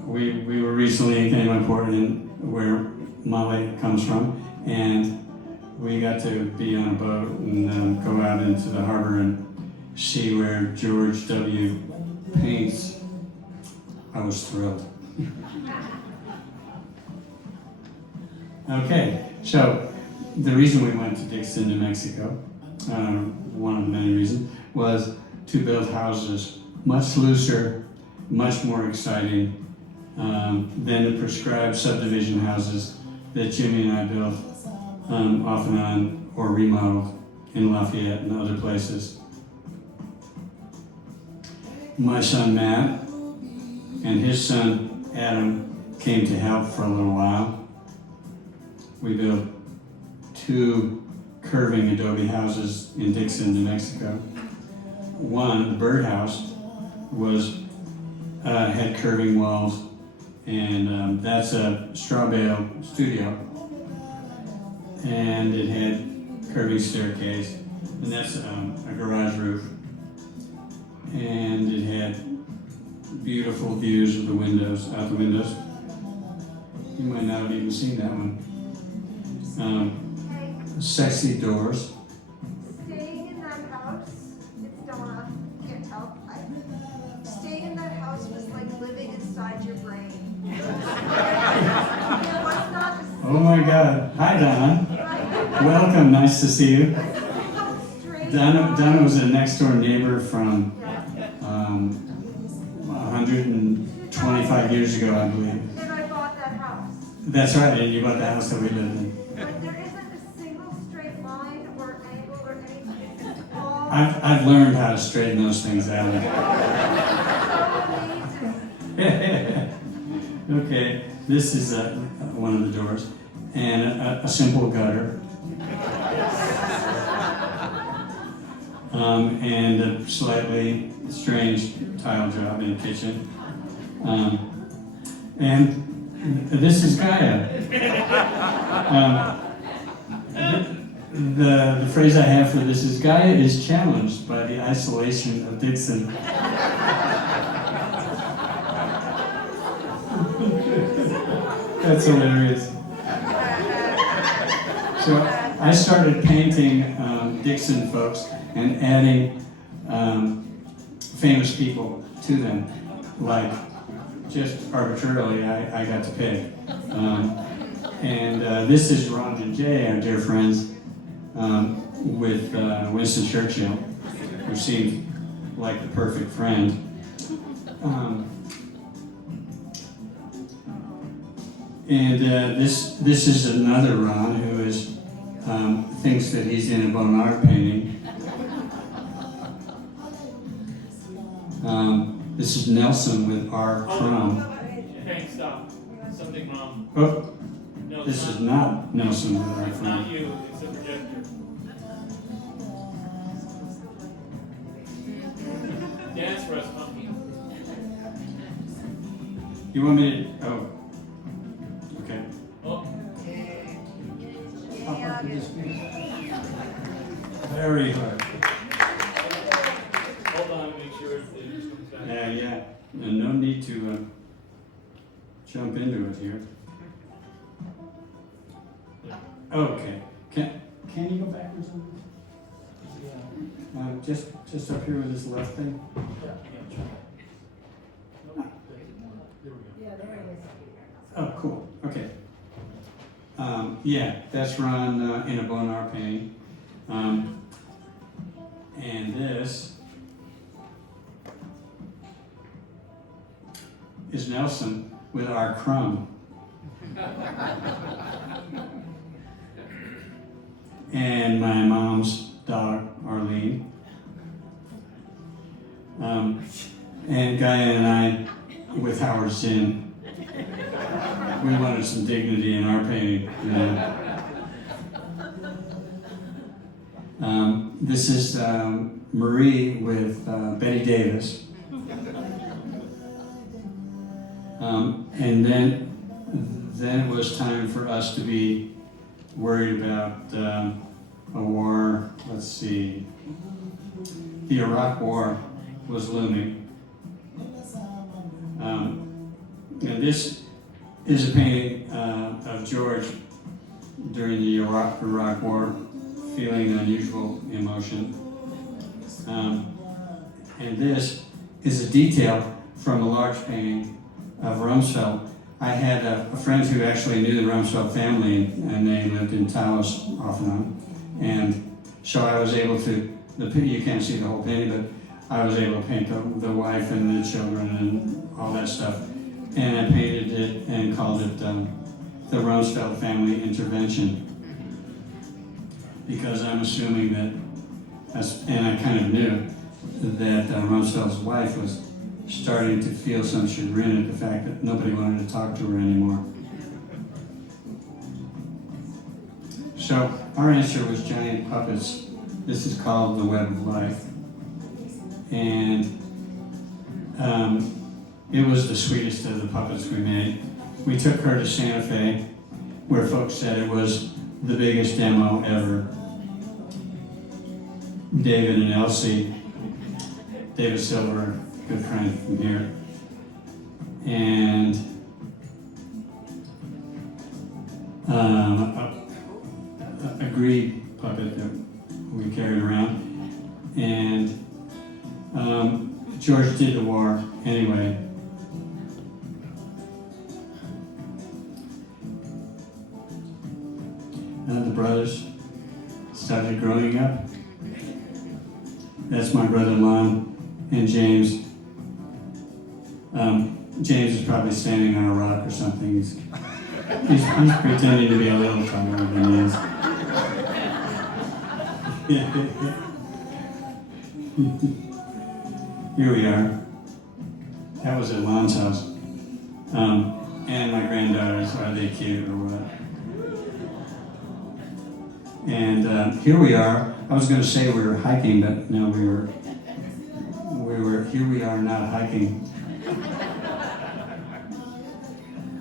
We were recently in Kennebunkport, where Molly comes from, and we got to be on a boat and go out into the harbor and see where George W. paints. I was thrilled. Okay, so the reason we went to Dixon, New Mexico, one of the many reasons, was to build houses much looser, much more exciting than the prescribed subdivision houses that Jimmy and I built off and on or remodeled in Lafayette and other places. My son Matt and his son Adam came to help for a little while. We built 2 curving adobe houses in Dixon, New Mexico. One, the birdhouse, had curving walls, and that's a straw bale studio, and it had curving staircase, and that's a garage roof, and it had beautiful views of the windows, out the windows. You might not have even seen that one. Sexy doors. Staying in that house, it's Donna, can't help. Staying in that house was like living inside your brain. It was not the same. Oh my God. Hi, Donna. Welcome. Nice to see you. Donna was a next door neighbor from 125 years ago, I believe. Then I bought that house. That's right, and you bought the house that we lived in. But there isn't a single straight line or angle or anything. It's all I've learned how to straighten those things out. so amazing. Okay, this is one of the doors, and a simple gutter. And a slightly strange tile job in the kitchen. And this is Gaia. The phrase I have for this is Gaia is challenged by the isolation of Dixon. That's hilarious. So I started painting Dixon folks and adding famous people to them, like just arbitrarily I got to pick. And this is Ron and Jay, our dear friends, with Winston Churchill, who seemed like the perfect friend. And this is another Ron who is thinks that he's in a Bonnard painting. This is Nelson with R. Crumb. Hey, stop. Something wrong. Oh, No, this it's is not Nelson with R. It's not Crumb. you, it's the projector. Dance for us, Pumpkin. You want me to? Oh, okay. Oh, Very hard. hold on, make sure it just comes back. Yeah, and no need to jump into it here. Okay, can you go backwards on this? Just up here with this left thing. Oh, cool. Okay. Yeah, that's Ron in a Bonnard painting. And this is Nelson with R. Crumb. And my mom's dog, Arlene. And Gaia and I, with Howard Zinn, we wanted some dignity in our painting. You know? This is Marie with Betty Davis. And then it was time for us to be worried about a war. Let's see. The Iraq War was looming. And this is a painting of George during the Iraq War, feeling unusual emotion. And this is a detail from a large painting of Rumsfeld. I had a friend who actually knew the Rumsfeld family, and they lived in Taos off and on. And so I was able to, you can't see the whole painting, but I was able to paint the wife and the children and all that stuff. And I painted it and called it the Rumsfeld Family Intervention. Because I'm assuming that, and I kind of knew, that Rumsfeld's wife was starting to feel some chagrin at the fact that nobody wanted to talk to her anymore. So our answer was giant puppets. This is called The Web of Life. And it was the sweetest of the puppets we made. We took her to Santa Fe, where folks said it was the biggest demo ever. David and Elsie, David Silver, good friend from here, and a greed puppet that we carried around, and George did the war anyway. The brothers started growing up. That's my brother-in-law and James. James is probably standing on a rock or something. He's pretending to be a little taller than he is. Here we are. That was at Lon's house. And my granddaughters, are they cute or what? And here we are. I was going to say we were hiking, but no, we were. Here we are not hiking.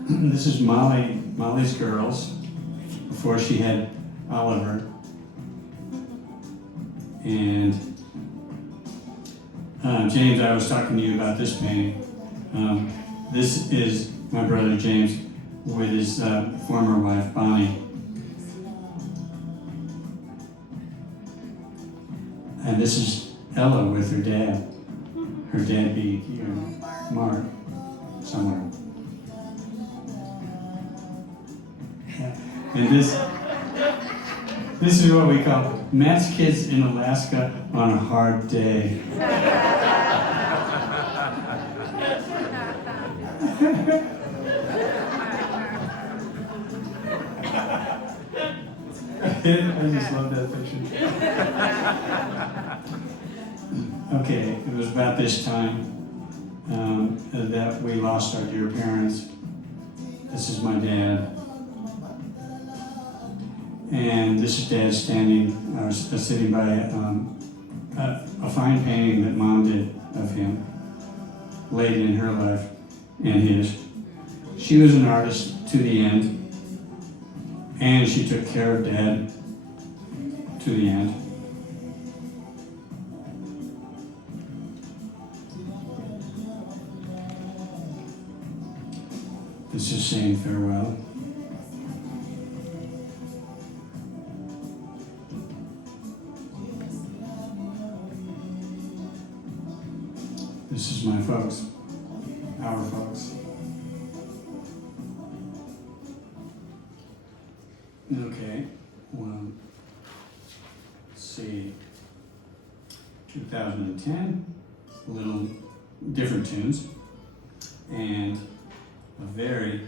This is Molly's girls before she had Oliver. And James, I was talking to you about this painting. This is my brother James with his former wife Bonnie. And this is Ella with her dad. Her dad being here, Mark, somewhere. And this is what we call Matt's kids in Alaska on a hard day. I just love that picture. Okay, it was about this time that we lost our dear parents. This is my dad. And this is Dad standing, sitting by a fine painting that Mom did of him, late in her life and his. She was an artist to the end, and she took care of Dad to the end. This is saying farewell. This is my folks, our folks. Okay, well, let's see. 2010, a little different tunes, and a very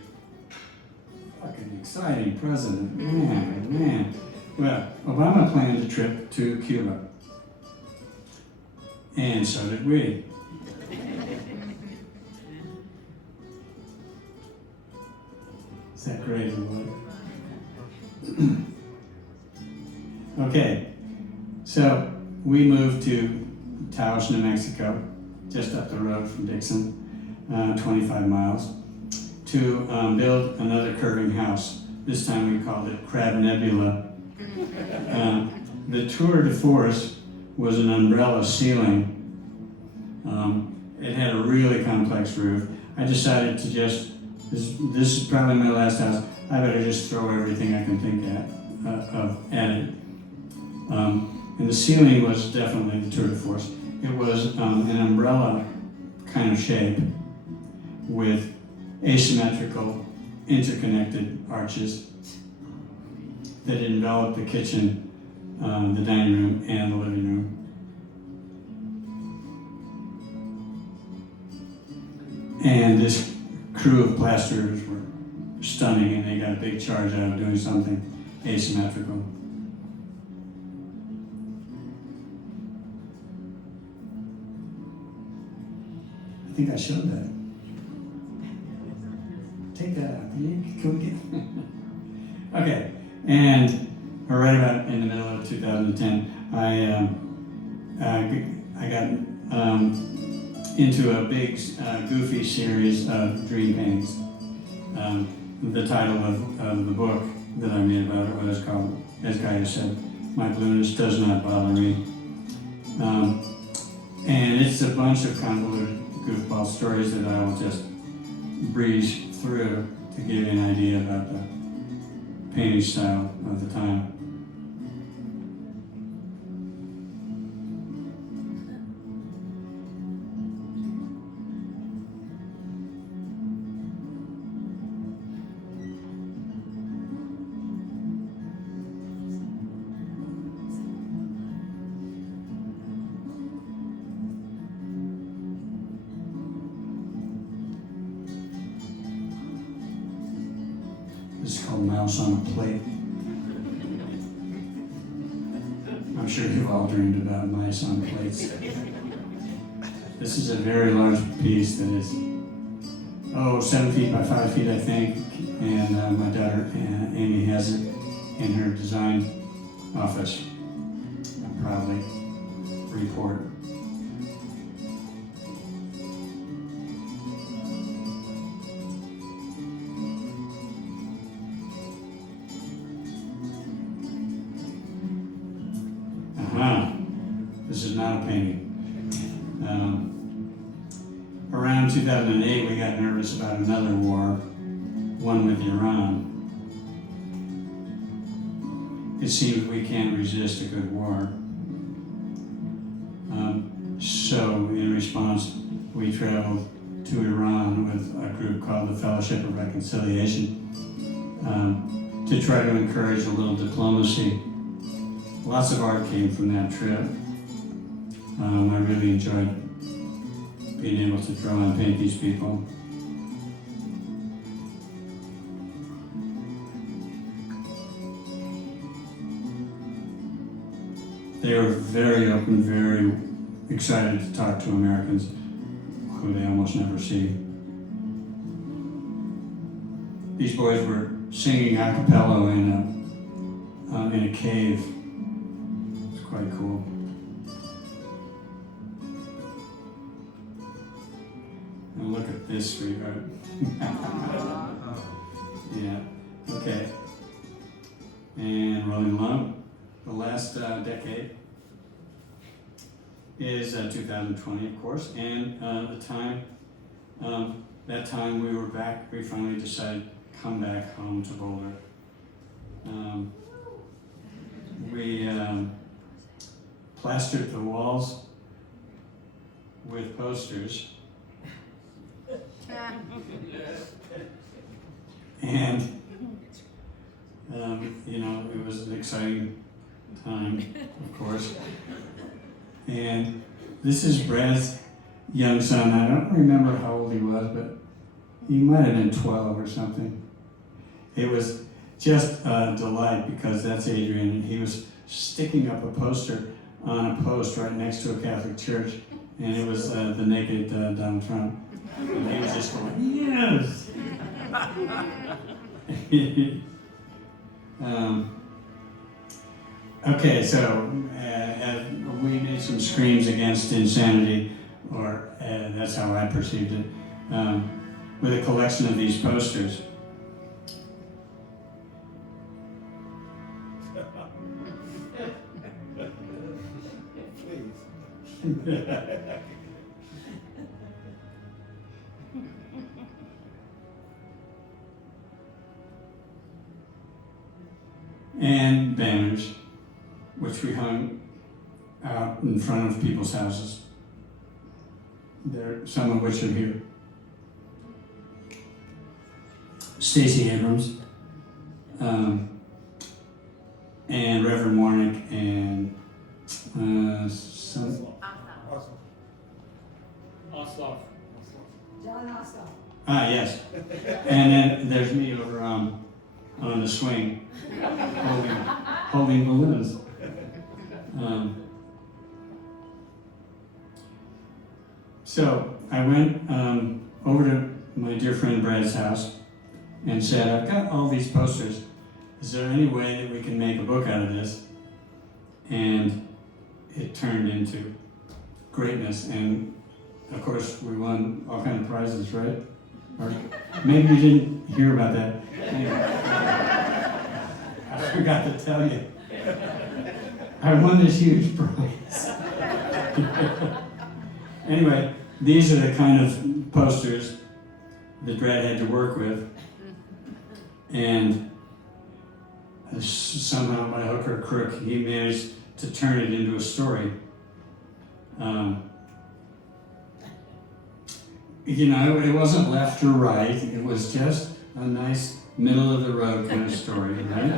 fucking exciting president. Man. Well, Obama planned a trip to Cuba, and so did we. Is that great or what? Okay, so we moved to Taos, New Mexico, just up the road from Dixon, 25 miles, to build another curving house. This time we called it Crab Nebula. The tour de force was an umbrella ceiling. It had a really complex roof. I decided to just, this is probably my last house, I better just throw everything I can think at it. And the ceiling was definitely the tour de force. It was an umbrella kind of shape with asymmetrical, interconnected arches that enveloped the kitchen, the dining room, and the living room. And this crew of plasterers were stunning, and they got a big charge out of doing something asymmetrical. I think I showed that. Take that out. Can we get? Okay, and right about in the middle of 2010, I got into a big, goofy series of dream paintings. The title of the book that I made about it was called, as Gaia said, My Blueness Does Not Bother Me. And it's a bunch of convoluted goofball stories that I will just breeze through to give you an idea about the painting style of the time. This is called Mouse on a Plate. I'm sure you've all dreamed about mice on plates. This is a very large piece that is, 7 feet by 5 feet, I think. And my daughter, Amy, has it in her design office. I'll proudly report. This is not a painting. Around 2008, we got nervous about another war, one with Iran. It seems we can't resist a good war. So in response, we traveled to Iran with a group called the Fellowship of Reconciliation to try to encourage a little diplomacy. Lots of art came from that trip. I really enjoyed being able to draw and paint these people. They were very open, very excited to talk to Americans who they almost never see. These boys were singing a cappella in a cave. It's quite cool. And look at this, sweetheart. Yeah, okay. And rolling along. The last decade is 2020, of course, and that time we were back, we finally decided to come back home to Boulder. We plastered the walls with posters, and it was an exciting time, of course. And this is Brad's young son. I don't remember how old he was, but he might have been 12 or something. It was just a delight because that's Adrian, and he was sticking up a poster on a post right next to a Catholic church, and it was the naked Donald Trump. And he was just going, yes! Okay, so we made some screams against insanity, or that's how I perceived it, with a collection of these posters. And banners, which we hung out in front of people's houses. Some of which are here. Stacey Abrams, and Reverend Warnick, and some. Osloff. John Oscar. Ah, yes. And then there's me over on the swing, holding balloons. So I went over to my dear friend Brad's house and said, I've got all these posters. Is there any way that we can make a book out of this? And it turned into greatness. And of course, we won all kinds of prizes, right? Or maybe you didn't hear about that. Anyway, I forgot to tell you. I won this huge prize. Anyway, these are the kind of posters that Brad had to work with. And somehow, by hook or crook, he managed to turn it into a story. It wasn't left or right. It was just a nice middle of the road kind of story, right?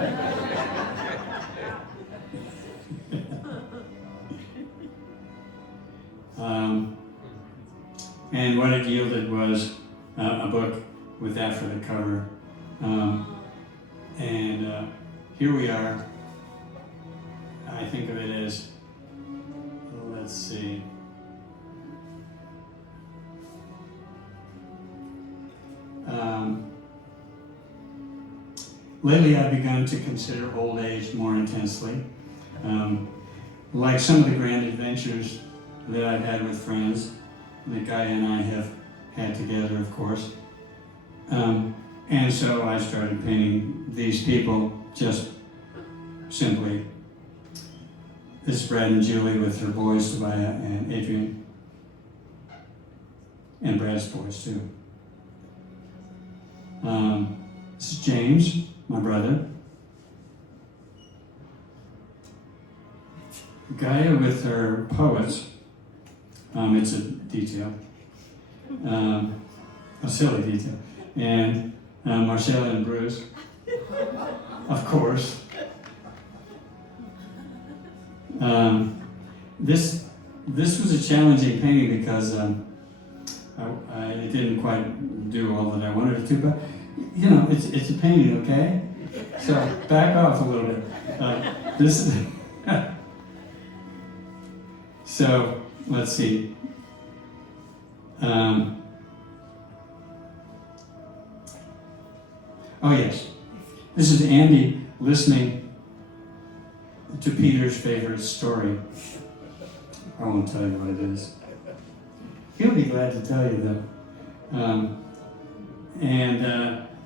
And what it yielded was a book with that for the cover. here we are. I think of it as, let's see. Lately, I've begun to consider old age more intensely. Like some of the grand adventures that I've had with friends, that Gaia and I have had together, of course. And so I started painting these people just simply. This is Brad and Julie with their boys, Tobiah and Adrian. And Brad's boys, too. This is James, my brother. Gaia with her poets. It's a detail. A silly detail. And Marcella and Bruce, of course. This was a challenging painting because I didn't quite do all that I wanted it to, but you know, it's a painting, okay? So back off a little bit. This so let's see. Oh yes, this is Andy listening to Peter's favorite story. I won't tell you what it is. He'll be glad to tell you though.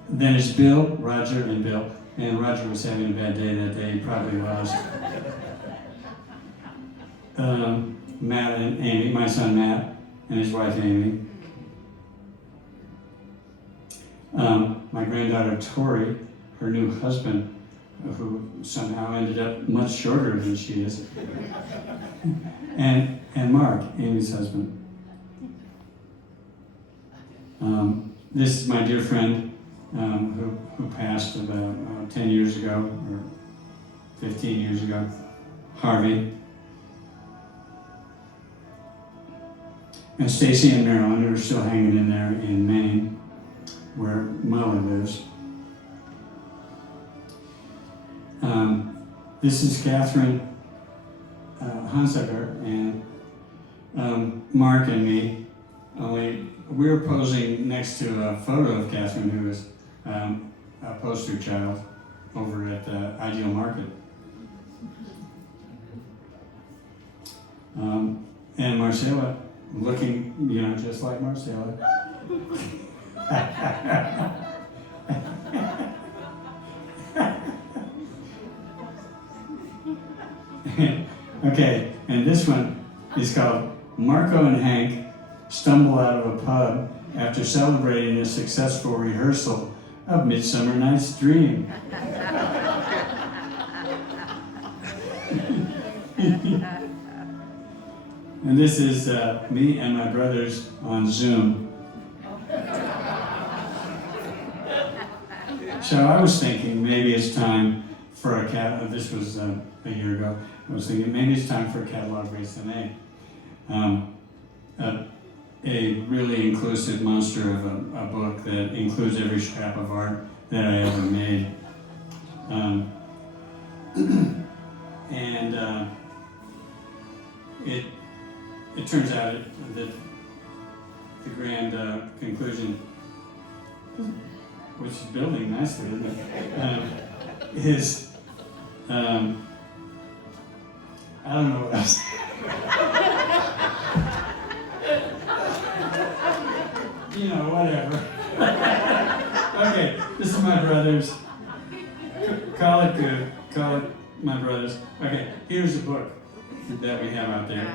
Then it's Bill, Roger, and Bill. And Roger was having a bad day that day, he probably was. Matt and Amy, my son Matt, and his wife Amy. My granddaughter Tori, her new husband, who somehow ended up much shorter than she is. and Mark, Amy's husband. This is my dear friend who passed about 10 years ago, or 15 years ago, Harvey. And Stacy and Marilyn are still hanging in there in Maine, where Molly lives. This is Catherine Hansager and Mark and me, only we were posing next to a photo of Catherine, who is a poster child over at the Ideal Market. And Marcella, looking, you know, just like Marcella. Okay, and this one is called Marco and Hank Stumble Out of a Pub After Celebrating a Successful Rehearsal of Midsummer Night's Dream. And this is me and my brothers on Zoom. So I was thinking maybe it's time for a cat. This was a year ago. I was thinking maybe it's time for a catalog race to a really inclusive monster of a book that includes every scrap of art that I ever made. It turns out that the grand conclusion, which is building nicely, isn't it? Is I don't know what else. You know, whatever. Okay, this is my brothers. Call it good. Call it my brothers. Okay, here's a book that we have out there.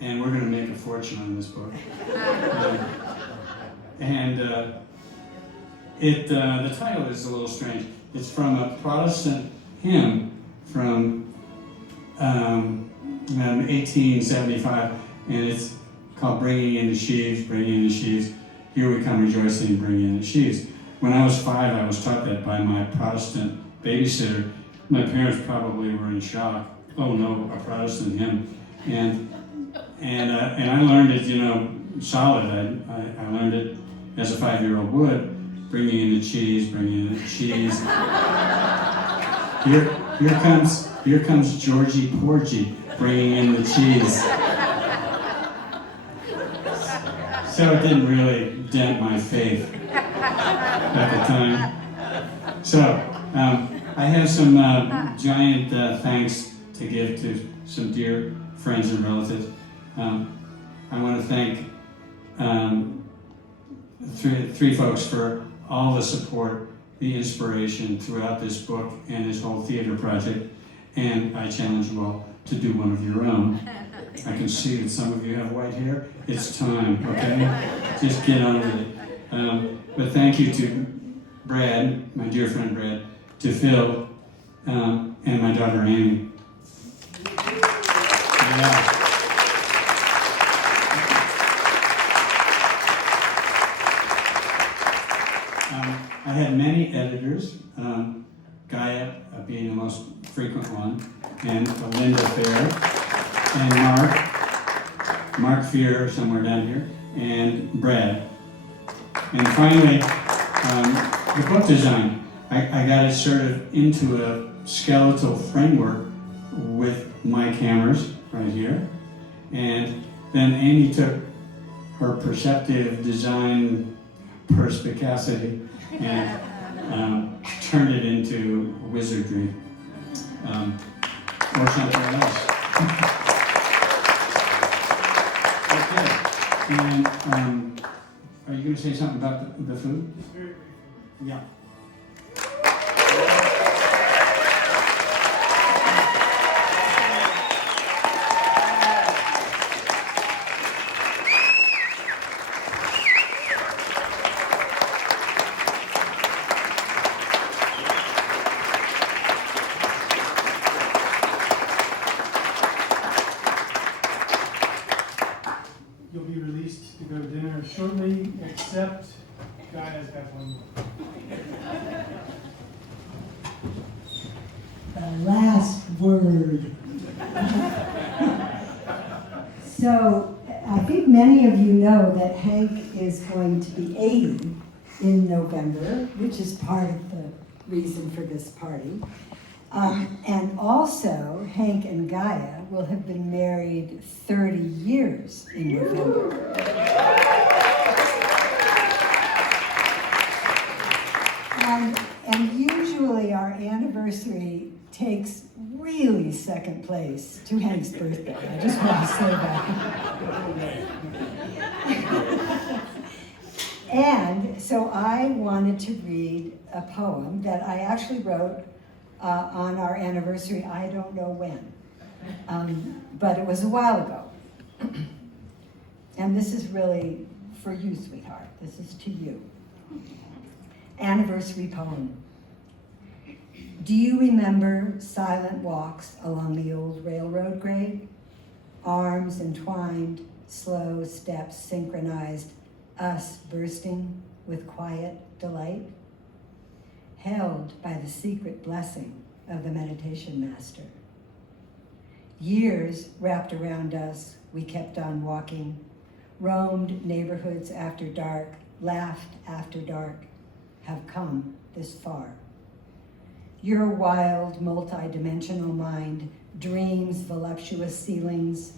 And we're going to make a fortune on this book. The title is a little strange. It's from a Protestant hymn from 1875, and it's called Bringing in the Sheaves, Bringing in the Sheaves. Here we come rejoicing, bringing in the sheaves. When I was 5, I was taught that by my Protestant babysitter. My parents probably were in shock. Oh no, a Protestant hymn. And I learned it, you know, solid. I learned it as a 5-year-old would, bringing in the cheese, bringing in the cheese. Here comes Georgie Porgy bringing in the cheese. So it didn't really dent my faith at the time. So I have some giant thanks to give to some dear friends and relatives. I want to thank three folks for all the support, the inspiration throughout this book and this whole theater project. And I challenge you all to do one of your own. I can see that some of you have white hair. It's time, okay? Just get on with it. But thank you to Brad, my dear friend Brad, to Phil, and my daughter Amy. Yeah. I had many editors, Gaia being the most frequent one, and Linda Fair, and Mark Fear, somewhere down here, and Brad. And finally, the book design. I got it sort of into a skeletal framework with my cameras right here. And then Amy took her perceptive design perspicacity and turned it into wizardry. Or something else. Okay. And are you going to say something about the food? Yeah. You'll be released to go to dinner shortly, except Gaia's got one more. The last word. So, I think many of you know that Hank is going to be 80 in November, which is part of the reason for this party. And also, Hank and Gaia will have been married 30 years in November. And usually our anniversary takes really second place to Hank's birthday. I just want to say that. And so I wanted to read a poem that I actually wrote on our anniversary, I don't know when, but it was a while ago. And this is really for you, sweetheart. This is to you. Anniversary poem. Do you remember silent walks along the old railroad grade? Arms entwined, slow steps synchronized, us bursting with quiet delight? Held by the secret blessing of the meditation master. Years wrapped around us, we kept on walking, roamed neighborhoods after dark, laughed after dark, have come this far. Your wild, multi-dimensional mind dreams voluptuous ceilings,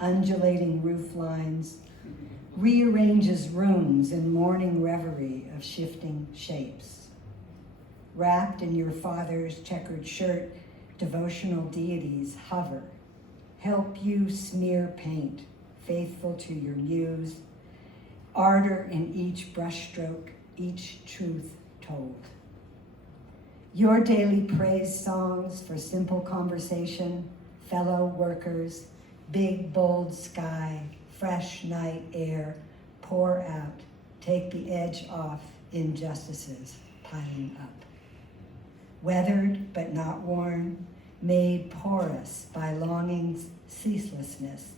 undulating roof lines, rearranges rooms in morning reverie of shifting shapes. Wrapped in your father's checkered shirt, devotional deities hover, help you smear paint, faithful to your muse, ardor in each brushstroke, each truth told. Your daily praise songs for simple conversation, fellow workers, big bold sky, fresh night air, pour out, take the edge off injustices piling up. Weathered but not worn, made porous by longing's ceaselessness,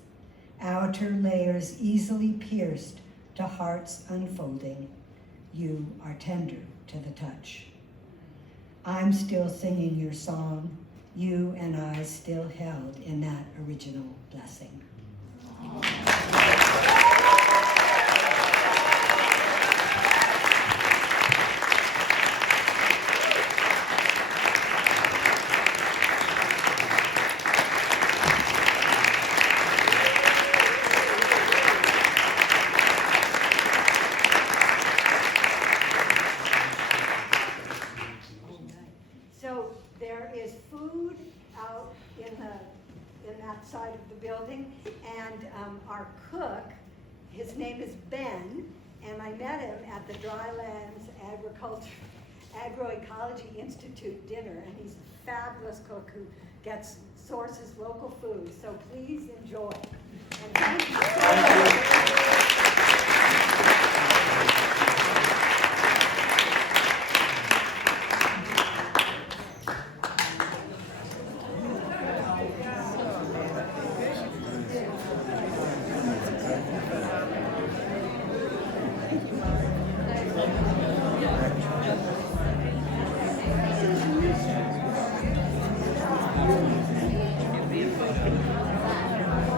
outer layers easily pierced to hearts unfolding, you are tender to the touch. I'm still singing your song, you and I still held in that original blessing. that side of the building. And our cook, his name is Ben, and I met him at the Drylands Agroecology Institute dinner, and he's a fabulous cook who sources local food. So please enjoy. And thank you so much.